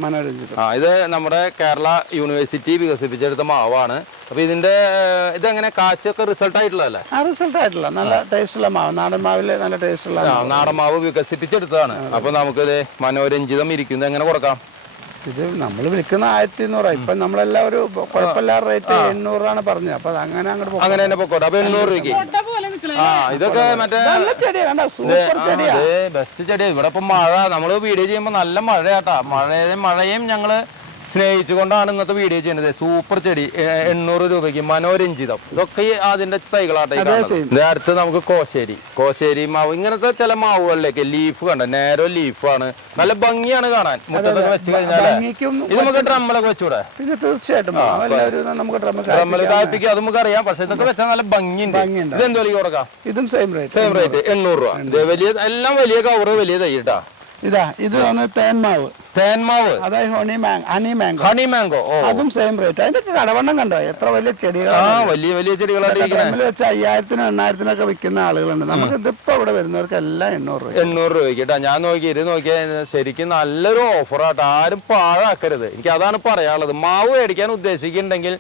ഇത് നമ്മുടെ കേരള യൂണിവേഴ്സിറ്റി വികസിപ്പിച്ചെടുത്ത മാവാണ്. അപ്പൊ ഇതെങ്ങനെ കാച്ചൊക്കെ റിസൾട്ട് ആയിട്ടുള്ളതല്ലേ? റിസൾട്ട് ആയിട്ടുള്ള നല്ല ടേസ്റ്റുള്ള മാവ്, നാടൻ മാവില് നല്ല ടേസ്റ്റുള്ള നാടൻ മാവ് വികസിപ്പിച്ചെടുത്തതാണ്. അപ്പൊ നമുക്കിത് മനോരഞ്ജിതം ഇരിക്കുന്നത് എങ്ങനെ കൊടുക്കാം? ഇത് നമ്മൾ വിൽക്കുന്ന 1100. ഇപ്പൊ നമ്മളെല്ലാവരും കുഴപ്പമില്ലാത്ത റേറ്റ് 800 പറഞ്ഞത്. അപ്പൊ അങ്ങനെ തന്നെ പൊക്കോട്ടെ. അപ്പൊ 800 രൂപയ്ക്ക്. ഇതൊക്കെ മറ്റേ സൂപ്പർ ചെടിയാ, ബെസ്റ്റ് ചെടിയാ. ഇവിടെ ഇപ്പൊ മഴ, നമ്മള് വീഡിയോ ചെയ്യുമ്പോ നല്ല മഴയാട്ടാ. മഴയും ഞങ്ങള് സ്നേഹിച്ചുകൊണ്ടാണ് ഇന്നത്തെ വീഡിയോ ചെയ്യുന്നത്. സൂപ്പർ ചെടി 800 രൂപയ്ക്ക് മനോരഞ്ജിതം. ഇതൊക്കെ അതിന്റെ തൈകളാട്ടെ. അടുത്ത് നമുക്ക് കോശേരി മാവ്. ഇങ്ങനത്തെ ചില മാവുകളിലേക്ക് ലീഫ് കണ്ട നേരോ ലീഫാണ്. നല്ല ഭംഗിയാണ് കാണാൻ. മുറ്റത്തൊക്കെ വെച്ച് കഴിഞ്ഞാൽ ഇത് നമുക്ക് ഡ്രമ്മിലൊക്കെ വെച്ചൂടെ? തീർച്ചയായിട്ടും ഡ്രമ്മിൽ കായ്പിക്കുക, അത് നമുക്ക് അറിയാം. പക്ഷെ ഇതൊക്കെ വെച്ചാൽ നല്ല ഭംഗിയുണ്ട്. ഇത് എന്തോ കൊടുക്കാം? ഇതും സെയിം റേറ്റ് 800 രൂപ. എല്ലാം വലിയ കവറ്, വലിയ തൈ ഇട്ടാ. ഇത് തേന്മാവ്, അതായത് ഹണി മാംഗോ. അതും സെയിം റേറ്റ്. അതിന്റെ കടവണ്ണം കണ്ടോ? എത്ര വലിയ ചെടികളാണ്. വലിയ ചെടികളാണ്. വെച്ച് 5000-നും 8000-നും വിൽക്കുന്ന ആളുകളുണ്ട്. നമുക്ക് ഇതിപ്പോ ഇവിടെ വരുന്നവർക്ക് എല്ലാം 800 രൂപയ്ക്ക് കേട്ടാ. ഞാൻ നോക്കിയാൽ ശരിക്കും നല്ലൊരു ഓഫറാട്ടോ. ആരും പാഴാക്കരുത്. എനിക്ക് അതാണ് പറയാനുള്ളത്. മാവ് മേടിക്കാൻ ഉദ്ദേശിക്കുന്നുണ്ടെങ്കിൽ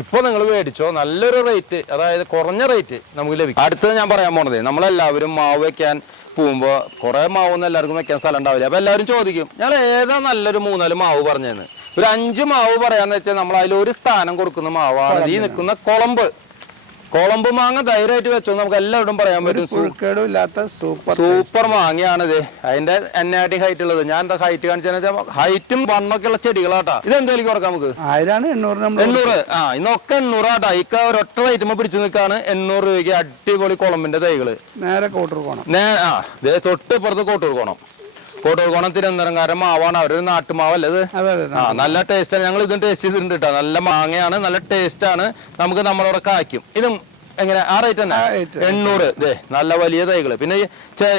ഇപ്പൊ നിങ്ങൾ മേടിച്ചോ. നല്ലൊരു റേറ്റ്, അതായത് കുറഞ്ഞ റേറ്റ് നമുക്ക് ലഭിക്കും. അടുത്തത് ഞാൻ പറയാൻ പോണത്, നമ്മളെല്ലാവരും മാവ് വെക്കാൻ പോകുമ്പോൾ കുറെ മാവൊന്നും എല്ലാവർക്കും വെക്കാൻ സ്ഥലം ഉണ്ടാവില്ല. അപ്പൊ എല്ലാവരും ചോദിക്കും, ഞാൻ ഏതാ നല്ലൊരു 3-4 മാവ് പറഞ്ഞതെന്ന്. ഒരു 5 മാവ് പറയാന്ന് വെച്ചാൽ നമ്മൾ അതിലൊരു സ്ഥാനം കൊടുക്കുന്ന മാവാണ് ഈ നിൽക്കുന്ന കൊളമ്പ് മാങ്ങ. ധൈര്യമായിട്ട് വെച്ചോ, നമുക്ക് എല്ലാവരും പറയാൻ പറ്റും. സൂപ്പർ മാങ്ങയാണിത്. അതിന്റെ എന്നായിട്ട് ഹൈറ്റ് ഉള്ളത്. ഞാൻ എന്താ ഹൈറ്റ് കാണിച്ചാൽ ഹൈറ്റും വണ്ണൊക്കെ ഉള്ള ചെടികളാട്ടാ. ഇത് എന്തായാലും കൊടുക്കാം നമുക്ക് 800. ഇന്നൊക്കെ 800 ആട്ടാ. ഇക്ക ഒരൊറ്റ റേറ്റുമ്പോ പിടിച്ചു നിൽക്കാണ്. 800 രൂപയ്ക്ക് അടിപൊളി കൊളമ്പിന്റെ തൈകള്. നേരെ കോട്ടൂർക്കോണം. തൊട്ട് ഇപ്പുറത്ത് കോട്ടൂർക്കോണം തിരുവനന്തപുരംകാരൻ മാവാണ്. അവരൊരു നാട്ടുമാവല്ലേ ഇത്? നല്ല ടേസ്റ്റാണ്. ഞങ്ങൾ ഇതും ടേസ്റ്റ് ചെയ്തിട്ടുണ്ട് കേട്ടോ. നല്ല മാങ്ങയാണ്, നല്ല ടേസ്റ്റ് ആണ്. നമുക്ക് നമ്മളവിടെ കായ്ക്കും. ഇതും എങ്ങനെ ആ റേറ്റ് തന്നെ 800. നല്ല വലിയ തൈകള്. പിന്നെ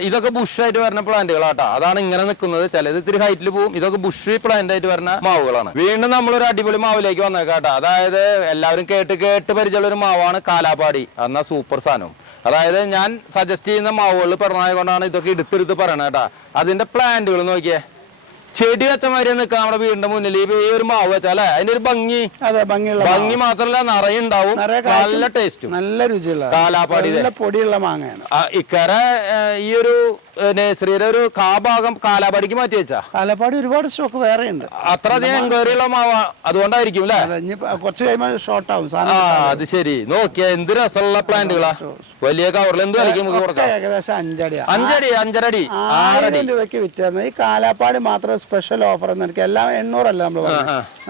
ഇതൊക്കെ ബുഷായിട്ട് വരുന്ന പ്ലാന്റുകളാട്ടാ. അതാണ് ഇങ്ങനെ നിൽക്കുന്നത്. ചിലത് ഇത്തിരി ഹൈറ്റിൽ പോകും. ഇതൊക്കെ ബുഷ് പ്ലാന്റ് ആയിട്ട് വരുന്ന മാവുകളാണ്. വീണ്ടും നമ്മളൊരു അടിപൊളി മാവിലേക്ക് വന്നേക്കാട്ടാ. അതായത് എല്ലാവരും കേട്ട് പരിചയമുള്ള ഒരു മാവാണ് കാലാപ്പാടി. എന്നാ സൂപ്പർ സാധനം. അതായത് ഞാൻ സജസ്റ്റ് ചെയ്യുന്ന മാവുകളിൽ പെടുന്നതായത് കൊണ്ടാണ് ഇതൊക്കെ എടുത്തെടുത്ത് പറയണത് കേട്ടാ. അതിന്റെ പ്ലാന്റുകൾ നോക്കിയേ, ചെടി വെച്ച മാതിരി നിൽക്കുക നമ്മുടെ വീടിന്റെ മുന്നിൽ. ഈ ഒരു മാവ് വെച്ചാലേ അതിന്റെ ഒരു ഭംഗി മാത്രമല്ല നിറയെ ഉണ്ടാവും. നല്ല ടേസ്റ്റും നല്ല രുചിയുള്ള കാലാപ്പാടി പൊടിയുള്ള മാങ്ങയാണ്. ഇക്കര ഈ ഒരു നഴ്സറിയുടെ ഒരു ഭാഗം കാലാപ്പാടിക്ക് മാറ്റി വെച്ചാ. കാലാപ്പാടി ഒരുപാട് സ്റ്റോക്ക് വേറെ ഉണ്ട്. അത്രയധികം എൻക്വയറി ഉള്ള മാവ, അതുകൊണ്ടായിരിക്കും അല്ലേ? കുറച്ച് കഴിയുമ്പോൾ ഷോർട്ട് ആവും. അത് ശരി. നോക്കിയാ എന്ത് രസമുള്ള പ്ലാന്റുകളാ. വലിയ കവറിൽ എന്ത് വിലയ്ക്ക് നമുക്ക് കൊടുക്കാം? ഏകദേശം 5 അടി 6 രൂപയ്ക്ക് വിറ്റായിരുന്നു. ഈ കാലാപ്പാടി മാത്രം സ്പെഷ്യൽ ഓഫർ എന്ന് എനിക്ക് എല്ലാം 800 അല്ല നമ്മൾ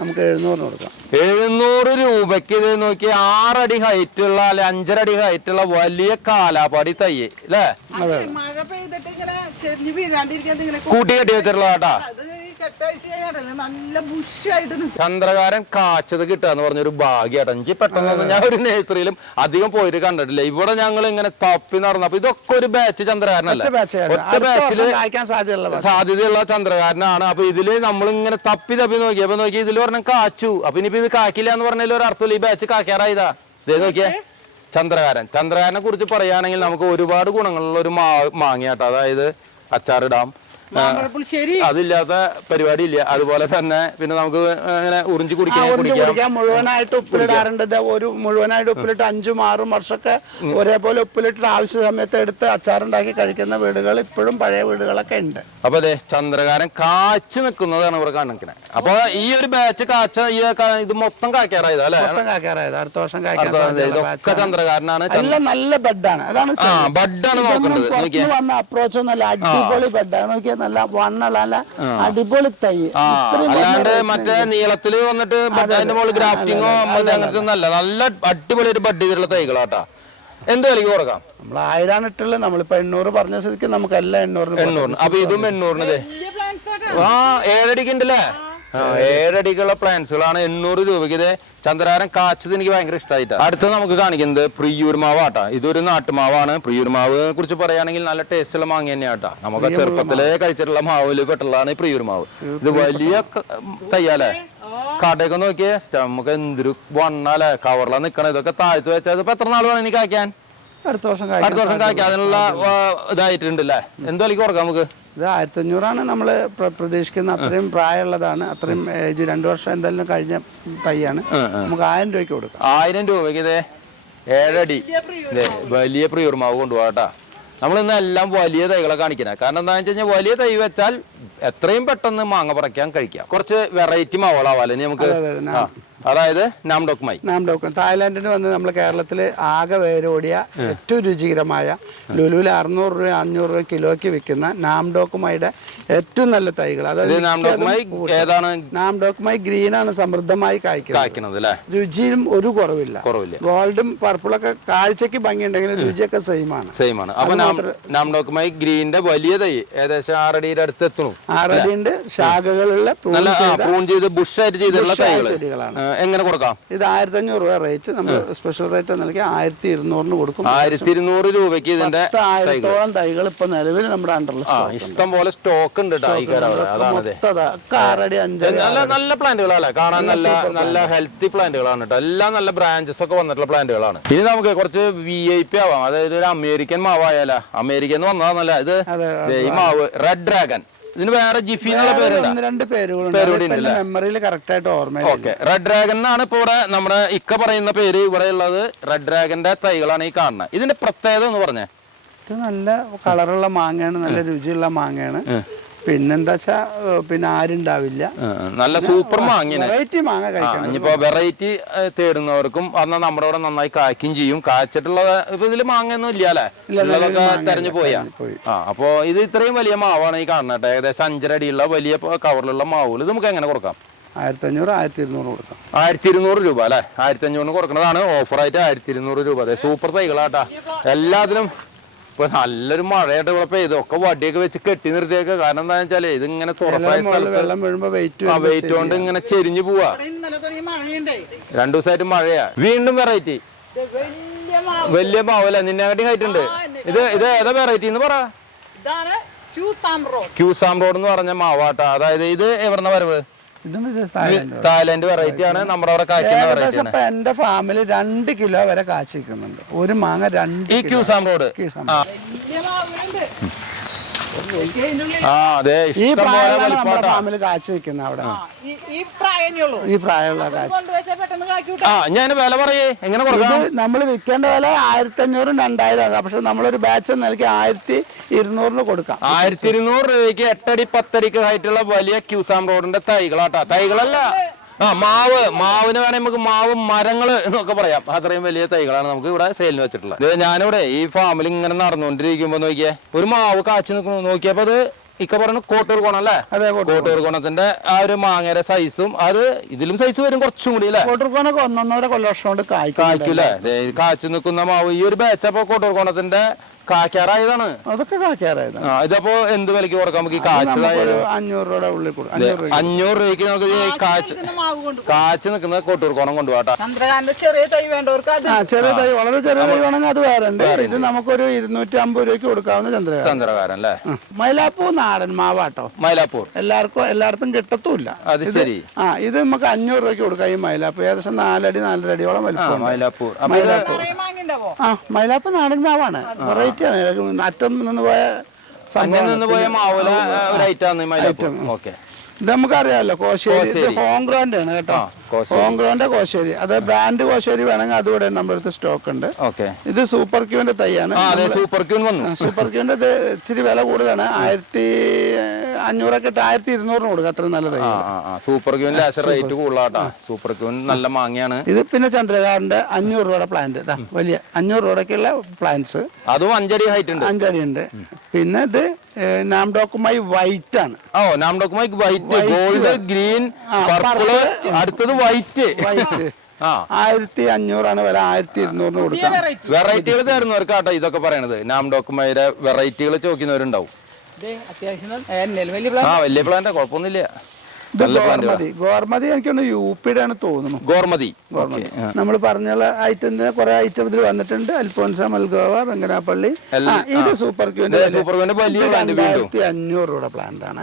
നമുക്ക് 700 കൊടുക്കാം. 700 രൂപയ്ക്ക് ഇത് നോക്കി 6 അടി ഹൈറ്റ് ഉള്ള അല്ലെ 5 അടി ഹൈറ്റ് ഉള്ള വലിയ കാലാപ്പാടി തൈ അല്ലേ? കൂട്ടി കെട്ടി വെച്ചിട്ടുള്ള കേട്ടാ. ചന്ദ്രകാരൻ കാച്ചത് കിട്ടാന്ന് പറഞ്ഞൊരു ഭാഗ്യമായിട്ട് എനിക്ക് പെട്ടെന്ന്. ഞാൻ ഒരു നഴ്സറിയിലും അധികം പോയിട്ട് കണ്ടിട്ടില്ല. ഇവിടെ ഞങ്ങൾ ഇങ്ങനെ തപ്പി നടന്നപ്പോ ഇതൊക്കെ ഒരു ബാച്ച് ചന്ദ്രകാരനല്ല, ഒറ്റ ബാച്ചില് സാധ്യതയുള്ള ചന്ദ്രകാരനാണ്. അപ്പൊ ഇതില് നമ്മളിങ്ങനെ തപ്പി നോക്കിയപ്പോ ഇതിൽ പറഞ്ഞ കാച്ചു. അപ്പൊ ഇനിയിപ്പോ ഇത് കാക്കില്ല എന്ന് പറഞ്ഞാൽ ഒരു അർത്ഥമില്ല. ഈ ബാച്ച് കാക്കാറായതാ. ഇതേ നോക്കിയേ, ചന്ദ്രകാരനെ കുറിച്ച് പറയുകയാണെങ്കിൽ നമുക്ക് ഒരുപാട് ഗുണങ്ങളുള്ള ഒരു മാങ്ങയാട്ടോ. അതായത് അച്ചാറിടാം, അതില്ലാത്ത പരിപാടി ഇല്ല. അതുപോലെ തന്നെ പിന്നെ നമുക്ക് ഇങ്ങനെ ഉറിഞ്ചി കുടിക്കാൻ മുഴുവനായിട്ട് ഉപ്പിലിടാറുണ്ട്. ഒരു മുഴുവനായിട്ട് ഉപ്പിലിട്ട് 5-6 വർഷമൊക്കെ ഒരേപോലെ ഉപ്പിലിട്ട് ആവശ്യ സമയത്ത് എടുത്ത് അച്ചാറുണ്ടാക്കി കഴിക്കുന്ന വീടുകൾ ഇപ്പോഴും പഴയ വീടുകളൊക്കെ ഉണ്ട്. അപ്പൊ അതെ, ചന്ദ്രകാരൻ കാച്ചു നിൽക്കുന്നതാണ് ഇവിടെ കാണിക്കണേ. അപ്പൊ ഈ ഒരു ബാച്ച് കാച്ച ഇത് മൊത്തം കാക്കാറായത് അല്ലെ? കാക്കാറായത് അടുത്ത വർഷം ഇതൊക്കെ ചന്ദ്രകാരനാണ്. നല്ല ബെഡാണ്. അതാണ് ബെഡാണ് നോക്കേണ്ടത്. വന്ന അപ്രോച്ച് നല്ല അടിപൊളി ബെഡാണ്. നോക്കിയാൽ നല്ല വണ്ണുള്ള അടിപൊളി തൈ. അല്ലാണ്ട് മറ്റേ നീളത്തില് വന്നിട്ട് അതിന്റെ മുകളിൽ ഗ്രാഫ്റ്റിങ്ങോ അങ്ങനത്തെ ഒന്നല്ല. നല്ല അടിപൊളി ഒരു ബഡ് ചെയ്തിട്ടുള്ള തൈകളാട്ടാ. എന്ത് വിലക്ക് കൊടുക്കാം? നമ്മൾ 1000 ഇട്ടുള്ള നമ്മളിപ്പോ 800 പറഞ്ഞ സ്ഥിതിക്ക് നമുക്ക് എല്ലാം 800. അപ്പൊ ഇതും 800. ആ 7 അടിക്കുണ്ടല്ലേ? 7 അടിക്കുള്ള പ്ലാന്റ്സുകളാണ് 800 രൂപയ്ക്ക്. ഇത് ചന്ദ്രകാരൻ കാച്ചത് എനിക്ക് ഭയങ്കര ഇഷ്ടമായിട്ടാണ്. അടുത്ത് നമുക്ക് കാണിക്കുന്നത് പ്രിയൂർ മാവാട്ടാ. ഇതൊരു നാട്ടുമാവാണ്. പ്രിയൂർ മാവ് കുറിച്ച് പറയുകയാണെങ്കിൽ നല്ല ടേസ്റ്റുള്ള മാങ്ങ തന്നെയാട്ടാ. നമുക്ക് ചെറുപ്പത്തിലേ കഴിച്ചിട്ടുള്ള മാവില് പെട്ടുള്ളതാണ് ഈ പ്രിയൂർ മാവ്. ഇത് വലിയ തയ്യാലേ, കടയൊക്കെ നോക്കിയേ, നമുക്ക് എന്തൊരു വണ്ണാലേ, കവറിലാ നിക്കണ. ഇതൊക്കെ താഴ്ത്തു വെച്ചാൽ ഇപ്പൊ എത്ര നാൾ വേണം എനിക്ക് കായ്ക്കാൻ? അടുത്ത വർഷം കായ്ക്കാൻ അതിനുള്ള ഇതായിട്ടുണ്ടല്ലേ? എന്ത് വിലക്ക് കൊടുക്കാം നമുക്ക്? ഇത് 1500 നമ്മൾ പ്രതീക്ഷിക്കുന്ന. അത്രയും പ്രായമുള്ളതാണ്. അത്രയും ഏജ് 2 വർഷം എന്തായാലും കഴിഞ്ഞ തൈയാണ്. നമുക്ക് 1000 രൂപയ്ക്ക് കൊടുക്കാം. 1000 രൂപയ്ക്ക് ഇതേ 7 അടി വലിയ പ്രിയൂർ മാവ് കൊണ്ടുപോകാട്ടാ. നമ്മളിന്ന് എല്ലാം വലിയ തൈകളെ കാണിക്കുന്നത്. കാരണം എന്താണെന്ന് വെച്ച് കഴിഞ്ഞാൽ വലിയ തൈ വെച്ചാൽ എത്രയും പെട്ടെന്ന് മാങ്ങ പറിക്കാൻ കഴിക്കാം. കുറച്ച് വെറൈറ്റി മാവുകളാവാല്ലേ നമുക്ക്? അതായത് നാംഡോക്ക് തായ്ലാന്റിന് വന്ന് നമ്മൾ കേരളത്തിൽ ആകെ വേരോടിയ ഏറ്റവും രുചികരമായ ലുലുവിൽ 600 രൂപ 500 രൂപ കിലോയ്ക്ക് വിൽക്കുന്ന നാംഡോക്കുമായിയുടെ ഏറ്റവും നല്ല തൈകൾ. അതായത് നാംഡോക്കുമായി ഗ്രീനാണ് സമൃദ്ധമായി കായ്ക്കുന്നത്. രുചിയും ഒരു കുറവില്ല. ഗോൾഡും പർപ്പിളൊക്കെ കാഴ്ചക്ക് ഭംഗിയുണ്ടെങ്കിലും രുചിയൊക്കെ സെയിം ആണ്. അപ്പൊ നാംഡോക്കുമായി ഗ്രീനിന്റെ വലിയ തൈ ഏകദേശം 6 അടിയുടെ അടുത്ത് എത്തുന്നു. 6 അടിന്റെ ശാഖകളുള്ള പ്രൂൺ ചെയ്ത് ബുഷായിട്ട് ചെയ്തിട്ടുള്ള ചെടികളാണ്. എങ്ങനെ കൊടുക്കാം? ഇത് 1500 രൂപ റേറ്റ്. നമ്മൾ സ്പെഷ്യൽ റേറ്റ് നൽകി 1200 കൊടുക്കും. 1200 രൂപയ്ക്ക് ഇതിന്റെ 1000-ഓളം തൈകൾ ഇപ്പൊ നിലവിൽ നമ്മുടെ അണ്ടറിൽ ഇഷ്ടം പോലെ സ്റ്റോക്ക് ഉണ്ട്. നല്ല പ്ലാന്റുകളല്ലേ കാണാൻ? നല്ല ഹെൽത്തി പ്ലാന്റുകളാണ് കേട്ടോ. എല്ലാം നല്ല ബ്രാഞ്ചസ് ഒക്കെ വന്നിട്ടുള്ള പ്ലാന്റുകളാണ്. ഇനി നമുക്ക് കുറച്ച് VIP ആവാം. അതായത് ഒരു അമേരിക്കൻ മാവായാലോ. അമേരിക്കൻ വന്നതാണല്ല ഇത്. ഈ മാവ് റെഡ് ഡ്രാഗൺ. ഇതിന് വേറെ ജിഫി എന്നുള്ള പേരുണ്ട്. മെമ്മറിയിൽ കറക്റ്റ് ആയിട്ട് ഓർമ്മ. ഓക്കെ, റെഡ് ഡ്രാഗൺ എന്നാണ് ഇപ്പൊ ഇവിടെ നമ്മുടെ ഇക്ക പറയുന്ന പേര്. ഇവിടെ ഉള്ളത് റെഡ് ഡ്രാഗന്റെ തൈകളാണ് ഈ കാണുന്നത്. ഇതിന്റെ പ്രത്യേകത എന്ന് പറഞ്ഞേ? ഇത് നല്ല കളറുള്ള മാങ്ങയാണ്, നല്ല രുചിയുള്ള മാങ്ങയാണ്. പിന്നെന്താ വെച്ചാ പിന്നെ ആരുണ്ടാവില്ല. നല്ല സൂപ്പർ മാങ്ങ. വെറൈറ്റി മാങ്ങ കഴിക്കണം. ഇനിയിപ്പോ വെറൈറ്റി തേടുന്നവർക്കും അന്ന് നമ്മുടെ ഇവിടെ നന്നായി കായ്ക്കും ചെയ്യും. കായ്ച്ചിട്ടുള്ള ഇപ്പൊ ഇതില് മാങ്ങയൊന്നും ഇല്ലല്ലേ? ഉള്ളതൊക്കെ തെരഞ്ഞു പോയാ. അപ്പൊ ഇത് ഇത്രയും വലിയ മാവാണ് ഈ കാണുന്നത്. ഏകദേശം 5 അടിയുള്ള വലിയ കവറിലുള്ള മാവുകൾ. ഇത് നമുക്ക് എങ്ങനെ കൊടുക്കാം? 1500-1200 കൊടുക്കാം. 1200 രൂപ അല്ലെ? 1500 കൊടുക്കുന്നതാണ് ഓഫറായിട്ട്. 1200 രൂപ. അതെ, സൂപ്പർ തൈകളാട്ടാ. എല്ലാത്തിനും ഇപ്പൊ നല്ലൊരു മഴയായിട്ട് ഇവിടെ പെയ്തൊക്കെ വടിയൊക്കെ വെച്ച് കെട്ടി നിർത്തിയേക്ക. കാരണം എന്താണെന്ന് വെച്ചാല് ഇതിങ്ങനെ തുറസായ വെയിറ്റ് കൊണ്ട് ഇങ്ങനെ ചെരിഞ്ഞു പോവാ. 2 ദിവസമായിട്ട് മഴയാ. വീണ്ടും വെറൈറ്റി വലിയ മാവല്ലേ? നിന്നെക്കാട്ടി ഹൈറ്റുണ്ട്. ഇത് ഏതാ വെറൈറ്റി എന്ന് പറ? ക്യൂസാം റോഡ് എന്ന് പറഞ്ഞ മാവാട്ടാ. അതായത് ഇത് എവിടുന്ന വരവ്? തായ്ലൻഡ് വെറൈറ്റി ആണ്. നമ്മുടെ അവിടെ കായ്ക്കുന്ന വെറൈറ്റി ആണ്. എന്റെ ഫാമിലി 2 കിലോ വരെ കാച്ചിരിക്കുന്നുണ്ട്. ഒരു മാങ്ങ 2 ഈ ക്യൂസാം റോഡ്. ഈ ഫാമിലി കാച്ചിരിക്കുന്ന അവിടെ ഈ പ്രായമുള്ള ഞാൻ വില പറയേ എങ്ങനെ കൊടുക്കാം? നമ്മൾ വിൽക്കേണ്ട വില 1500-2000 ആണ്. പക്ഷെ നമ്മളൊരു ബാച്ച് നൽകി 1200 കൊടുക്കാം. 1200 രൂപയ്ക്ക് 8 അടി 10 അടിക്ക് ഹൈറ്റുള്ള വലിയ ക്യൂസാം റോഡിന്റെ തൈകളാട്ടാ. തൈകളല്ല, മാവിന് വേണമെങ്കിൽ നമുക്ക് മാവ് മരങ്ങള് എന്നൊക്കെ പറയാം. അത്രയും വലിയ തൈകളാണ് നമുക്ക് ഇവിടെ സെയിലിന് വെച്ചിട്ടുള്ളത്. ഇത് ഞാനിവിടെ ഈ ഫാമിൽ ഇങ്ങനെ നടന്നുകൊണ്ടിരിക്കുമ്പോ നോക്കിയേ ഒരു മാവ് കാച്ചു നിൽക്കുന്നു. നോക്കിയപ്പോ അത് ഇക്ക പറഞ്ഞു കോട്ടൂർ കോണം അല്ലേ? കോട്ടൂർ കോണത്തിന്റെ ആ ഒരു മാങ്ങയുടെ സൈസും അത് ഇതിലും സൈസ് വരും കുറച്ചും കൂടി അല്ലേ? കോട്ടൂർ കോണൊക്കെ 1-1.5 കൊല്ലം കൊണ്ട് കായ്ക്കൂലേ? കാച്ചു നിൽക്കുന്ന മാവ് ഈ ഒരു ബാച്ചപ്പോ കോട്ടൂർ കോണത്തിന്റെ കാക്കാറായതാണ്. അതൊക്കെ കാക്കാറായതാണ്. ഇതപ്പോ എന്ത് വിലക്ക് കൊടുക്കാം നമുക്ക്? ഈ കാച്ചതായ 500 രൂപയുടെ ഉള്ളിൽ 500 രൂപയ്ക്ക് നമുക്ക് കാച്ചു നിൽക്കുന്ന കോട്ടൂർ കോണം കൊണ്ടുപോകാം. ചെറിയ തൈ വളരെ ചെറിയ തൈ വേണമെങ്കിൽ അത് വേറെ ഉണ്ട്. ഇത് നമുക്കൊരു 250 രൂപയ്ക്ക് കൊടുക്കാവുന്ന ചന്ദ്രകാരൻ അല്ലേ? മൈലാപ്പൂർ നാടൻ മാവാട്ടോ. മൈലാപ്പൂർ എല്ലായിടത്തും കിട്ടത്തുമില്ല. അത് ശരി. ഇത് നമുക്ക് 500 രൂപയ്ക്ക് കൊടുക്കാം. ഈ മൈലാപ്പൂർ ഏകദേശം 4 അടി 4.5 അടിയോളം വലിപ്പം. മൈലാപ്പൂർ ആ മൈലാപ്പ് നാടൻ മാവാണ്, വെറൈറ്റി ആണ്, അറ്റം നിന്ന് പോയ അന്യം നിന്ന് പോയ മാവുല ഒരു ഐറ്റാണ് മൈലാപ്പ്. ഓക്കെ, ഇത് നമുക്കറിയാമല്ലോ കോശേരി, ഇത് ഹോംഗ്രോന്റെ ആണ് കേട്ടോ, ഹോംഗ്രോന്റെ കോശേരി. അത് ബ്രാൻഡ് കോശേരി വേണമെങ്കിൽ അതുകൂടെ നമ്മുടെ അടുത്ത് സ്റ്റോക്ക് ഉണ്ട്. ഇത് സൂപ്പർ ക്യൂവിന്റെ തൈയാണ്. സൂപ്പർ ക്യൂൻ വന്നു. സൂപ്പർ ക്യൂവിന്റെ ഇത് ഇച്ചിരി വില കൂടുതലാണ്, 1500 1200 കൊടുക്കുക, അത്ര നല്ല തൈ. സൂപ്പർ ക്യൂൻ റേറ്റ് കൂടുതലാട്ടാ. സൂപ്പർ ക്യൂൻ നല്ല മാങ്ങയാണ്. ഇത് പിന്നെ ചന്ദ്രകാരന്റെ 500 രൂപയുടെ പ്ലാന്റ്, വലിയ 500 രൂപയ്ക്കുള്ള പ്ലാന്റ്സ്, അതും 5 അടി ഹൈറ്റ് ഉണ്ട്. 5 അടി ഉണ്ട്. പിന്നെ ഇത് നാംഡോക്കുമായി വൈറ്റ് ആണ്. നാംഡോക്കുമായി വൈറ്റ്, ഗോൾഡ്, ഗ്രീൻ, പർപ്പിള്, അടുത്തത് വൈറ്റ്. 1500 ആണ് വില, 1200 കൊടുക്കാം. വെറൈറ്റികൾ തരുന്നവർക്കാട്ടോ ഇതൊക്കെ പറയണത്. നാംഡോക്കുമായിയുടെ വെറൈറ്റികൾ ചോദിക്കുന്നവരുണ്ടാവും. വലിയ പ്ലാന്റ് കുഴപ്പമൊന്നുമില്ല. ഗോർമതി എനിക്കൊന്ന് യുപിയുടെ ആണ് തോന്നുന്നു. ഗോർമതി നമ്മൾ പറഞ്ഞ ഐറ്റത്തിന് കുറെ ഐറ്റം ഇതിൽ വന്നിട്ടുണ്ട്. അൽഫോൻസ, മൽഗോവ, വെങ്കനാപ്പള്ളി. ഇത് സൂപ്പർ ക്യൂന്റെ 2500 രൂപയുടെ പ്ലാന്റ് ആണ്.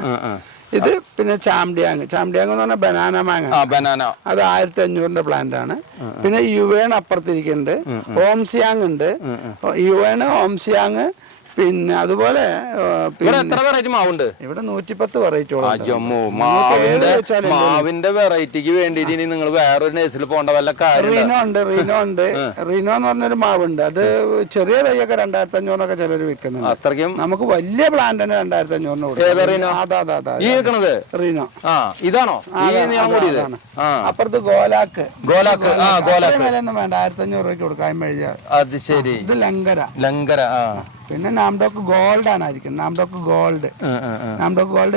ഇത് പിന്നെ ചാംഡിയാങ് എന്ന് പറഞ്ഞാൽ ബനാന മാങ്ങ, അത് 1500 പ്ലാന്റ് ആണ്. പിന്നെ യുവേൺ അപ്പുറത്തിരിക്കുന്നുണ്ട്, ഓംസിയാങ് ഉണ്ട്, യുവേൺ, ഓംസിയാങ്. പിന്നെ അതുപോലെ ഇവിടെ 110 വെറൈറ്റിയോളം. മാവിന്റെ വെറൈറ്റിക്ക് വേണ്ടിട്ട് ഇനി നിങ്ങൾ വേറൊരു നേഴ്സിൽ പോകേണ്ട വല്ല കാര്യം. റീനോ എന്ന് പറഞ്ഞൊരു മാവുണ്ട്, അത് ചെറിയ തൈയൊക്കെ 2500 ചിലർ വിൽക്കുന്നുണ്ട്. അത്രയ്ക്കും നമുക്ക് വലിയ പ്ലാന്റ് തന്നെ 2500 റീനോ. ഇതാണോ? അപ്പുറത്ത് ഗോലാക്ക് വേണ്ട, 1500 രൂപയ്ക്ക് കൊടുക്കാൻ എഴുതിയ. അത് ശരി. ഇത് ലങ്കര. പിന്നെ നാംഡോക്ക് ഗോൾഡ് ആണ്, നാംഡോക്ക് ഗോൾഡ്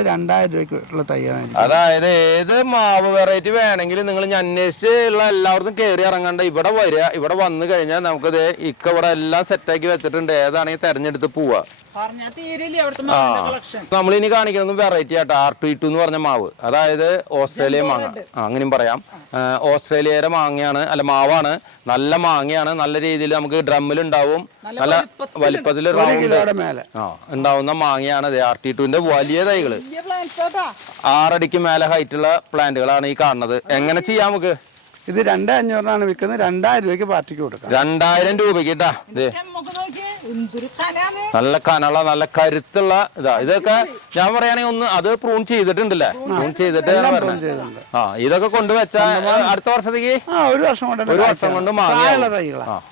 2000 രൂപയ്ക്കുള്ള തൈയാണ്. അതായത് ഏത് മാവ് വെറൈറ്റി വേണമെങ്കിലും നിങ്ങൾ അന്വേഷിച്ച് ഉള്ള എല്ലാവർക്കും കയറി ഇറങ്ങണ്ട, ഇവിടെ വരിക. ഇവിടെ വന്നു കഴിഞ്ഞാൽ നമുക്കത് ഇവിടെ എല്ലാം സെറ്റാക്കി വെച്ചിട്ടുണ്ട്, ഏതാണെങ്കിൽ തെരഞ്ഞെടുത്ത് പോവാ. നമ്മളിനി കാണിക്കുന്നത് വെറൈറ്റി ആട്ടോ, R22 എന്ന് പറഞ്ഞ മാവ്. അതായത് ഓസ്ട്രേലിയൻ മാങ്ങ, അങ്ങനെയും പറയാം. ഓസ്ട്രേലിയയുടെ മാങ്ങയാണ്, അല്ല മാവാണ്. നല്ല മാങ്ങയാണ്, നല്ല രീതിയിൽ നമുക്ക് ഡ്രമ്മിലുണ്ടാവും, നല്ല വലിപ്പത്തിൽ ഉണ്ടാവുന്ന മാങ്ങയാണ്. R22ന്റെ വലിയ തൈകള് 6 അടിക്ക് മേലെ ഹൈറ്റുള്ള പ്ലാന്റുകളാണ് ഈ കാണുന്നത്. എങ്ങനെ ചെയ്യാം നമുക്ക്? ഇത് 2500 വിൽക്കുന്നത്, 2000 രൂപയ്ക്ക് പാർട്ടിക്ക് കൊടുക്കാം. 2000 രൂപയ്ക്ക് ഇട്ടാ. നല്ല കനള, നല്ല കരുത്തുള്ള ഇതാ. ഇതൊക്കെ ഞാൻ പറയുകയാണെങ്കിൽ ഒന്ന് അത് പ്രൂൺ ചെയ്തിട്ടുണ്ടല്ലേ, പ്രൂൺ ചെയ്തിട്ട് ഇതൊക്കെ കൊണ്ടുവച്ച അടുത്ത വർഷത്തേക്ക് ഒരു വർഷം കൊണ്ട് മാങ്ങ.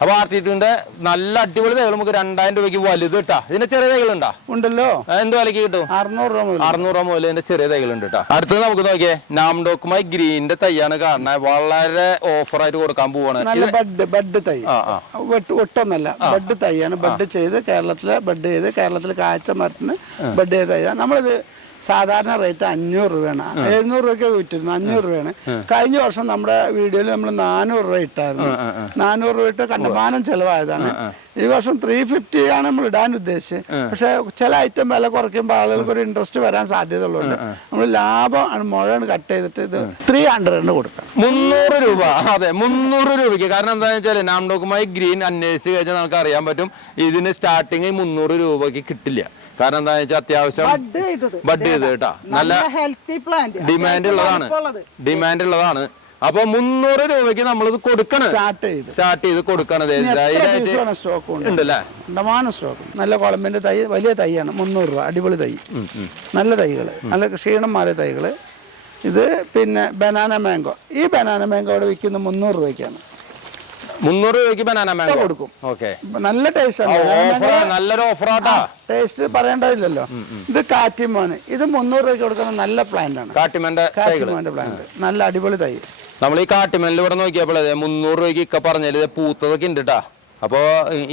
അപ്പൊ R22ന്റെ നല്ല അടിപൊളി തൈകൾ നമുക്ക് 2000 രൂപയ്ക്ക് വലുത് കിട്ടാ. ഇതിന്റെ ചെറിയ തൈകളുണ്ടാ? ഉണ്ടല്ലോ. എന്ത് വിലക്ക് കിട്ടും? 600 രൂപ മുതൽ ഇതിന്റെ ചെറിയ തൈകളുണ്ട് കേട്ടോ. അടുത്തത് നമുക്ക് നോക്കിയേ, നാംഡോക്കുമായി ഗ്രീനിന്റെ തൈയാണ് കാണുന്നത്. വളരെ ഓഫറായിട്ട് കൊടുക്കാൻ പോവാണ്. ബഡ് തൈ ഒട്ടൊന്നല്ല, ബഡ് തൈയാണ്. ബഡ് ചെയ്ത് കേരളത്തിൽ കാഴ്ച മരത്തിന് ബഡ് ചെയ്ത തൈയാണ്. നമ്മളിത് സാധാരണ റേറ്റ് 500 രൂപയാണ്, 700 രൂപയ്ക്ക് വിറ്റിരുന്നു, 500 രൂപയാണ്. കഴിഞ്ഞ വർഷം നമ്മുടെ വീഡിയോയിൽ നമ്മൾ 400 രൂപ ഇട്ടായിരുന്നു. 400 രൂപ ഇട്ട് കണ്ടമാനം ചെലവായതാണ്. ഈ വർഷം 350 ആണ് നമ്മൾ ഇടാൻ ഉദ്ദേശിച്ചത്. പക്ഷെ ചില ഐറ്റം വില കുറയ്ക്കുമ്പോൾ ആളുകൾക്ക് ഒരു ഇൻട്രസ്റ്റ് വരാൻ സാധ്യത ഉള്ളതുകൊണ്ട് നമ്മൾ ലാഭം മുഴുവൻ കട്ട് ചെയ്തിട്ട് ഇത് 300 കൊടുക്കാം. 300 രൂപ. അതെ, 300 രൂപയ്ക്ക്. കാരണം എന്താണെന്ന് വെച്ചാൽ നാംഡോക്കുമായി ഗ്രീൻ അന്വേഷിച്ച് കഴിഞ്ഞാൽ നമുക്ക് അറിയാൻ പറ്റും ഇതിന് സ്റ്റാർട്ടിങ് 300 രൂപയ്ക്ക് കിട്ടില്ല. കാരണം എന്താണെന്ന് വെച്ചാൽ അത്യാവശ്യം ബഡ് ചെയ്ത് കേട്ടാ, നല്ല ഡിമാൻഡ് ഉള്ളതാണ്. അപ്പൊ 300 രൂപയ്ക്ക് നമ്മളിത് കൊടുക്കണം, സ്റ്റാർട്ട് ചെയ്ത് കൊടുക്കണം. ഉണ്ടല്ലേ, സ്റ്റോക്ക്. നല്ല കുളമ്പിന്റെ തൈ, വലിയ തൈയാണ്, 300 രൂപ. അടിപൊളി തൈ, നല്ല തൈകള്, നല്ല ക്ഷീണം മാറിയ തൈകള്. ഇത് പിന്നെ ബനാന മാംഗോ. ഈ ബനാന മാംഗോ അവിടെ വിൽക്കുന്ന 300 രൂപയ്ക്കാണ്. 300 രൂപയ്ക്ക് ബനാന മാംഗോ കൊടുക്കും. നല്ല ടേസ്റ്റ് ആണ്, നല്ലൊരു ഓഫറാട്ടാ. ടേസ്റ്റ് പറയേണ്ടതില്ലല്ലോ. ഇത് കാറ്റിമോന്, ഇത് 300 രൂപയ്ക്ക് കൊടുക്കുന്ന നല്ല പ്ലാന്റ് ആണ്. കാറ്റിമോന്റെ പ്ലാന്റ്, നല്ല അടിപൊളി തൈ. നമ്മൾ ഈ കാട്ടിമേലിൽ ഇവിടെ നോക്കിയപ്പോൾ 300 രൂപയ്ക്ക് ഇക്ക പറഞ്ഞാൽ പൂത്തതൊക്കെ ഉണ്ട് കേട്ടാ. അപ്പോൾ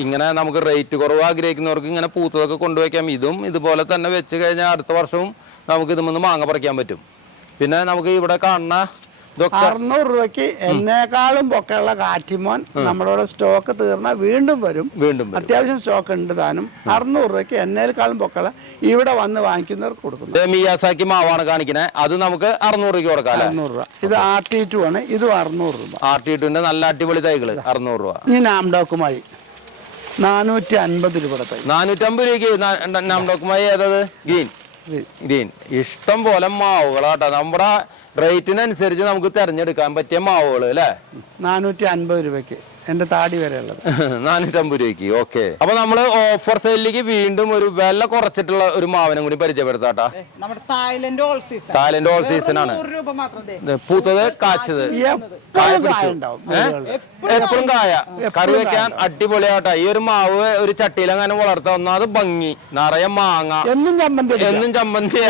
ഇങ്ങനെ നമുക്ക് റേറ്റ് കുറവ് ആഗ്രഹിക്കുന്നവർക്ക് ഇങ്ങനെ പൂത്തതൊക്കെ കൊണ്ടുവയ്ക്കാം. ഇതും ഇതുപോലെ തന്നെ വെച്ച് കഴിഞ്ഞാൽ അടുത്ത വർഷവും നമുക്ക് ഇതുമൊന്ന് മാങ്ങ പറിക്കാൻ പറ്റും. പിന്നെ നമുക്ക് ഇവിടെ കാണുന്ന 600 രൂപയ്ക്ക് എന്നേക്കാളും പൊക്കെയുള്ള കാറ്റിമോൻ നമ്മളോട് സ്റ്റോക്ക് തീർന്നാൽ വീണ്ടും വരും. അത്യാവശ്യം സ്റ്റോക്ക് ഉണ്ട് താനും. 600 രൂപയ്ക്ക് എന്നേക്കാളും പൊക്കെയുള്ള ഇവിടെ വന്ന് വാങ്ങിക്കുന്നവർക്ക് കൊടുക്കുന്നു. മിയാസാക്കി മാവാണ് കാണിക്കുന്നത്, അത് നമുക്ക് 600 രൂപയ്ക്ക് കൊടുക്കാം. 600 രൂപ. ഇത് R22 ആണ്, ഇതും 600 രൂപ. R22ന്റെ നല്ല അടിപൊളി തൈകള് 600 രൂപ. ഇനി നാംഡോക്കുമായി 450 രൂപയുടെ തൈ. 450 രൂപയ്ക്ക് നാംഡോക്കുമായി ഏതത്? ഗ്രീൻ. ഇഷ്ടം പോലെ മാവുകളാട്ടോ. നമ്മുടെ റേറ്റിനനുസരിച്ച് നമുക്ക് തെരഞ്ഞെടുക്കാൻ പറ്റിയ മാവുകൾ അല്ലേ. 450 രൂപയ്ക്ക് എൻ്റെ താടി വരെ ഉള്ളത്. 450 രൂപയ്ക്ക്. ഓക്കെ, അപ്പൊ നമ്മള് ഓഫർ സെയിലേക്ക് വീണ്ടും ഒരു വില കുറച്ചിട്ടുള്ള ഒരു മാവനം കൂടി പരിചയപ്പെടുത്താട്ടാ. നമ്മുടെ Thailand all season. Thailand all season ആണ്. 100 രൂപ മാത്രം. പൂത്തത് കാച്ചത് എപ്പോഴും കായ കറി വെക്കാൻ അടിപൊളിയാട്ടാ. ഈ ഒരു മാവ് ഒരു ചട്ടിയിൽ അങ്ങനെ വളർത്താം. ഒന്നാമത് ഭംഗി, നിറയെ മാങ്ങ, എന്നും ചമ്മന്തി,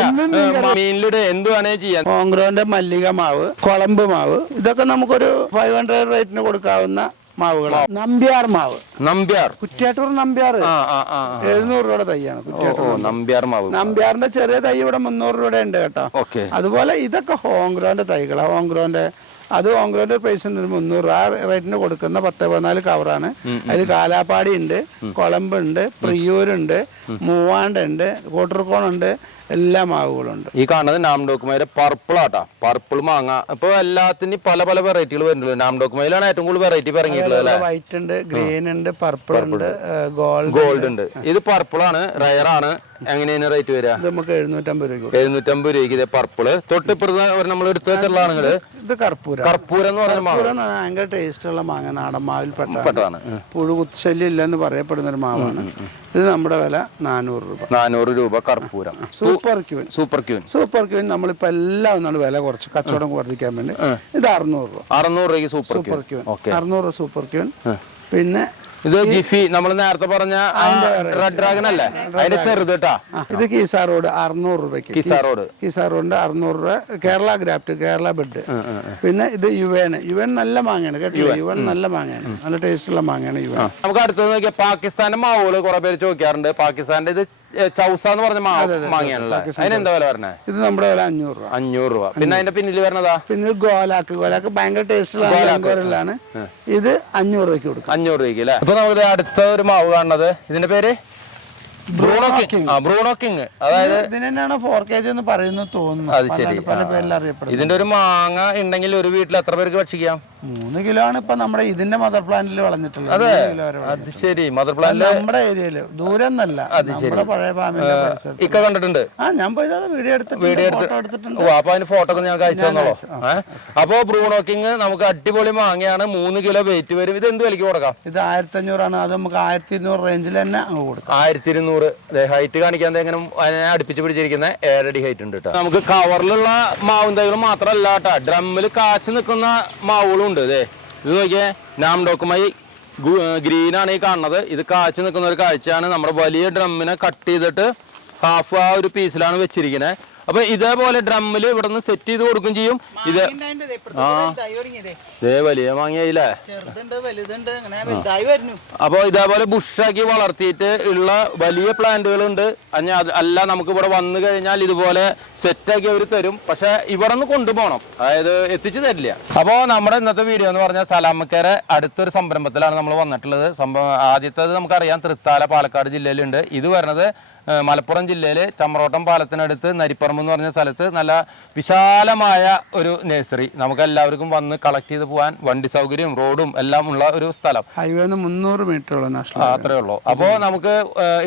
മീനിലിടെ എന്ത് വേണേ ചെയ്യാം. കോൺഗ്രോന്റെ മല്ലിക മാവ്, കുളമ്പ് മാവ്, ഇതൊക്കെ നമുക്കൊരു 500 റേറ്റിന് കൊടുക്കാവുന്ന മാവുകളാണ്. നമ്പ്യാർ മാവ്, കുറ്റ്യാട്ടൂർ നമ്പ്യാർ 700 രൂപയുടെ തൈയാണ് നമ്പ്യാർ മാവ്. നമ്പ്യാറിന്റെ ചെറിയ തൈ ഇവിടെ 300 രൂപയുടെ ഉണ്ട് കേട്ടോ. അതുപോലെ ഇതൊക്കെ ഹോംഗ്രോന്റെ തൈകളാണ്. ഹോംഗ്രോന്റെ പ്രൈസ് 300 രൂപ. ആ റേറ്റിന് കൊടുക്കുന്ന 10-14 കവറാണ്. അതിൽ കാലാപ്പാടി ഉണ്ട്, കൊളമ്പുണ്ട്, പ്രിയൂരുണ്ട്, മൂവാണ്ടുണ്ട്, കോട്ടർക്കോണുണ്ട്, എല്ലാ മാവുകളുണ്ട്. ഈ കാണുന്നത് നാംഡോക്കുമയിലെ പർപ്പിൾ ആട്ടാ. പർപ്പിൾ മാങ്ങ ഇപ്പൊ എല്ലാത്തിനും പല പല വെറൈറ്റികൾ വരുന്നുള്ളൂ. നാംഡോക്കുമയിലാണ് ഏറ്റവും കൂടുതൽ വെറൈറ്റി ഇറങ്ങിയിട്ടുള്ളത്. വൈറ്റ് ഉണ്ട്, ഗ്രീൻ ഉണ്ട്, പർപ്പിൾ ഉണ്ട്, ഗോൾഡ് ഉണ്ട്. ഇത് പർപ്പിൾ ആണ്, റയർ ആണ്. എങ്ങനെയാണ് റേറ്റ് വരിക? നമുക്ക് 750 രൂപ. 750 രൂപയ്ക്ക് ഇത് പർപ്പിള്. തൊട്ടിപ്പുറത്ത് നമ്മൾ എടുത്തു വെച്ചിട്ടുള്ളതാണ് ഇത് കർപ്പൂരം. എന്ന് പറഞ്ഞ മാവ് ഭയങ്കര ടേസ്റ്റ് ഉള്ള മാങ്ങ, നാടൻ മാവിൽ പെട്ടതാണ്. പുഴു കുത്തുശല്യം ഇല്ലെന്ന് പറയപ്പെടുന്ന ഒരു മാവാണ്. ഇത് നമ്മുടെ വില 400 രൂപ. 400 രൂപ കർപ്പൂരം. സൂപ്പർ ക്യൂൻ നമ്മളിപ്പോ എല്ലാം ഒന്നാണ് വില കുറച്ച് കച്ചവടം വർദ്ധിക്കാൻ വേണ്ടി. ഇത് 600 രൂപ. 600 രൂപയ്ക്ക് സൂപ്പർ ക്യൂൻ. 600 super queen. പിന്നെ ഇത് ജിഫി നമ്മൾ നേരത്തെ പറഞ്ഞ റെഡ് ഡ്രാഗൺ അല്ലേ, അതിന്റെ ചെറുത് കേട്ടാ. ഇത് കീസാർ റോഡ് 600 രൂപയ്ക്ക്. കീസാർ റോഡിന്റെ 600 രൂപ. കേരള ഗ്രാഫ്റ്റ്, കേരള ബെഡ്. പിന്നെ ഇത് യുവൻ നല്ല മാങ്ങയാണ് കേട്ടോ. യുവൻ നല്ല മാങ്ങയാണ്, നല്ല ടേസ്റ്റ് ഉള്ള മാങ്ങയാണ് യുവൻ. നമുക്ക് അടുത്തത് നോക്കിയാൽ പാകിസ്ഥാന്റെ മാവുകൾ കുറെ പേര് ചോദിക്കാറുണ്ട്. പാകിസ്ഥാന്റെ ഇത് ചൗസ എന്ന് പറഞ്ഞ മാങ്ങയാണല്ലോ, അതിനെന്താ വില പറഞ്ഞത്? ഇത് നമ്മുടെ വില 500 രൂപ. 500 രൂപ. പിന്നെ അതിന്റെ പിന്നിൽ വരുന്നതാ, പിന്നെ ഗോലാക്ക് ഭയങ്കര ടേസ്റ്റുള്ള. ഇത് 500 രൂപയ്ക്ക് കൊടുക്കും. 500 രൂപയ്ക്ക് അല്ലേ. അപ്പൊ നമുക്ക് അടുത്ത ഒരു മാവ് കാണുന്നത്, ഇതിന്റെ പേര് ബ്രൂണോ കിങ്. അതായത് ഇതിനാണ് 4 kg എന്ന് പറയുന്നത് തോന്നുന്നു. അത് ശരി. പല പേരിൽ അറിയപ്പെടുന്നത്. ഇതിന്റെ ഒരു മാങ്ങ ഉണ്ടെങ്കിൽ ഒരു വീട്ടിൽ എത്ര പേർക്ക് ഭക്ഷിക്കാം? 3 കിലോ ആണ് ഇപ്പൊ നമ്മുടെ ഇതിന്റെ മദർ പ്ലാന്റിൽ വളർന്നിട്ടുള്ളത്. അതെ, അത് ശരി. മദർ പ്ലാന്റ് നമ്മുടെ ഏരിയയില് ദൂരം എന്നല്ല, നമ്മുടെ പഴയ ഫാമിലിന്റെ പരിസരത്ത്. ഇക്ക കണ്ടിട്ടുണ്ട്. ഞാൻ പോയി വീഡിയോ എടുത്തിട്ടുണ്ട്. അപ്പൊ അതിന് ഫോട്ടോ ഒക്കെ ഞങ്ങൾക്ക് അയച്ചു തന്നോളൂ. അപ്പൊ ബ്രൂണോ കിങ് നമുക്ക് അടിപൊളി മാങ്ങയാണ്. 3 കിലോ വെയിറ്റ് വരും. ഇത് എന്ത് വിലക്ക് കൊടുക്കാം? ഇത് 1500 ആണ്. അത് നമുക്ക് 1200 റേഞ്ചിൽ തന്നെ അങ്ങ് കൊടുക്കാം. 1200. ഹൈറ്റ് കാണിക്കാൻ എങ്ങനെ അതിനെ അടുപ്പിച്ച് പിടിച്ചിരിക്കുന്ന 7 അടി ഹൈറ്റ് ഉണ്ട് കേട്ടോ. നമുക്ക് കവറിലുള്ള മാവും തൈകൾ മാത്രമല്ല കേട്ടോ, ഡ്രമ്മിൽ കാച്ചു നിൽക്കുന്ന മാവുകളും ഉണ്ട്. ഇതേ ഇത് നോക്കിയേ, നാംഡോക്കുമായി ഗ്രീൻ ആണ് ഈ കാണുന്നത്. ഇത് കാച്ചു നിൽക്കുന്ന ഒരു കാഴ്ചയാണ്. നമ്മുടെ വലിയ ഡ്രമ്മിനെ കട്ട് ചെയ്തിട്ട് ഹാഫ് ആ ഒരു പീസിലാണ് വെച്ചിരിക്കുന്നത്. അപ്പൊ ഇതേപോലെ ഡ്രമ്മിൽ ഇവിടെ നിന്ന് സെറ്റ് ചെയ്ത് കൊടുക്കും ചെയ്യും. ഇത് വലിയ മാങ്ങിയായില്ലേ. അപ്പൊ ഇതേപോലെ ബുഷാക്കി വളർത്തിയിട്ട് ഉള്ള വലിയ പ്ലാന്റുകൾ ഉണ്ട്. അല്ല നമുക്ക് ഇവിടെ വന്നു കഴിഞ്ഞാൽ ഇതുപോലെ സെറ്റാക്കി അവർ തരും. പക്ഷെ ഇവിടെ നിന്ന് കൊണ്ടുപോകണം, അതായത് എത്തിച്ചു തരില്ല. അപ്പോൾ നമ്മുടെ ഇന്നത്തെ വീഡിയോ എന്ന് പറഞ്ഞാൽ സലാമക്കര അടുത്തൊരു സംരംഭത്തിലാണ് നമ്മൾ വന്നിട്ടുള്ളത്. ആദ്യത്തേത് നമുക്കറിയാം, തൃത്താല പാലക്കാട് ജില്ലയിലുണ്ട്. ഇത് വരുന്നത് മലപ്പുറം ജില്ലയിൽ ചമ്രോട്ടം പാലത്തിനടുത്ത് നരിപ്പറമ്പ് എന്ന് പറഞ്ഞ സ്ഥലത്ത് നല്ല വിശാലമായ ഒരു നഴ്സറി. നമുക്ക് എല്ലാവർക്കും വന്ന് കളക്ട് ചെയ്ത് പോകാൻ വണ്ടി സൗകര്യവും റോഡും എല്ലാം ഉള്ള ഒരു സ്ഥലം. ഹൈവേ 300 മീറ്റർ അത്രേ ഉള്ളൂ. അപ്പോൾ നമുക്ക്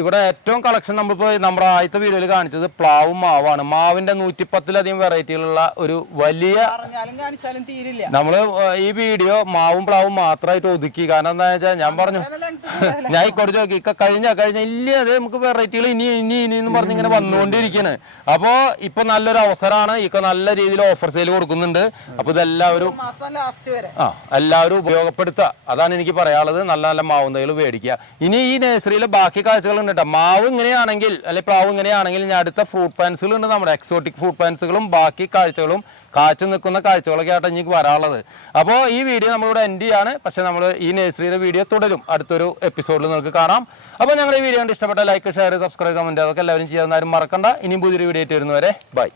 ഇവിടെ ഏറ്റവും കളക്ഷൻ നമ്മളിപ്പോൾ നമ്മുടെ ആദ്യത്തെ വീഡിയോയിൽ കാണിച്ചത് പ്ലാവും മാവാണ്. മാവിന്റെ 110ലധികം വെറൈറ്റികളുള്ള ഒരു വലിയ, നമ്മള് ഈ വീഡിയോ മാവും പ്ലാവും മാത്രമായിട്ട് ഒതുക്കി. കാരണം എന്താ വെച്ചാൽ ഞാൻ പറഞ്ഞു, ഞാൻ ഇക്കോട്ട് നോക്കി കഴിഞ്ഞ ഇല്ല, അത് നമുക്ക് വെറൈറ്റികൾ ഇനി എന്ന് പറഞ്ഞ് ഇങ്ങനെ വന്നുകൊണ്ടിരിക്കുകയാണ്. അപ്പോ ഇപ്പൊ നല്ലൊരു അവസരമാണ്. ഇപ്പൊ നല്ല രീതിയിൽ ഓഫർ സെയിൽ കൊടുക്കുന്നുണ്ട്. അപ്പൊ ഇതെല്ലാവരും എല്ലാവരും ഉപയോഗപ്പെടുത്തുക. അതാണ് എനിക്ക് പറയാനുള്ളത്. നല്ല നല്ല മാവും തൈകൾ മേടിക്കുക. ഇനി ഈ നഴ്സറിയിലെ ബാക്കി കാഴ്ചകൾ ഉണ്ട് കേട്ടോ. മാവ് ഇങ്ങനെയാണെങ്കിൽ അല്ലെങ്കിൽ പ്ലാവ് ഇങ്ങനെയാണെങ്കിൽ ഞാൻ അടുത്ത ഫ്രൂട്ട് പാൻസുകൾ ഉണ്ട്, നമ്മുടെ എക്സോട്ടിക് ഫ്രൂട്ട് പാൻസുകളും ബാക്കി കാഴ്ചകളും കാച്ചു നിൽക്കുന്ന കാഴ്ചകളൊക്കെ ആയിട്ട് എനിക്ക് വരാനുള്ളത്. അപ്പോൾ ഈ വീഡിയോ നമ്മളിവിടെ എൻഡ് ചെയ്യാണ്. പക്ഷെ നമ്മൾ ഈ നഴ്സറിയുടെ വീഡിയോ തുടരും. അടുത്തൊരു എപ്പിസോഡിൽ നിങ്ങൾക്ക് കാണാം. അപ്പോൾ ഞങ്ങളുടെ വീഡിയോ കണ്ട് ഇഷ്ടപ്പെട്ട ലൈക്ക്, ഷെയർ, സബ്സ്ക്രൈബ്, കമൻറ്റ് അതൊക്കെ എല്ലാവരും ചെയ്യാൻ ആരും മറക്കണ്ട. ഇനിയും പുതിയൊരു വീഡിയോ ആയിട്ട് വരുന്നവരെ ബൈ.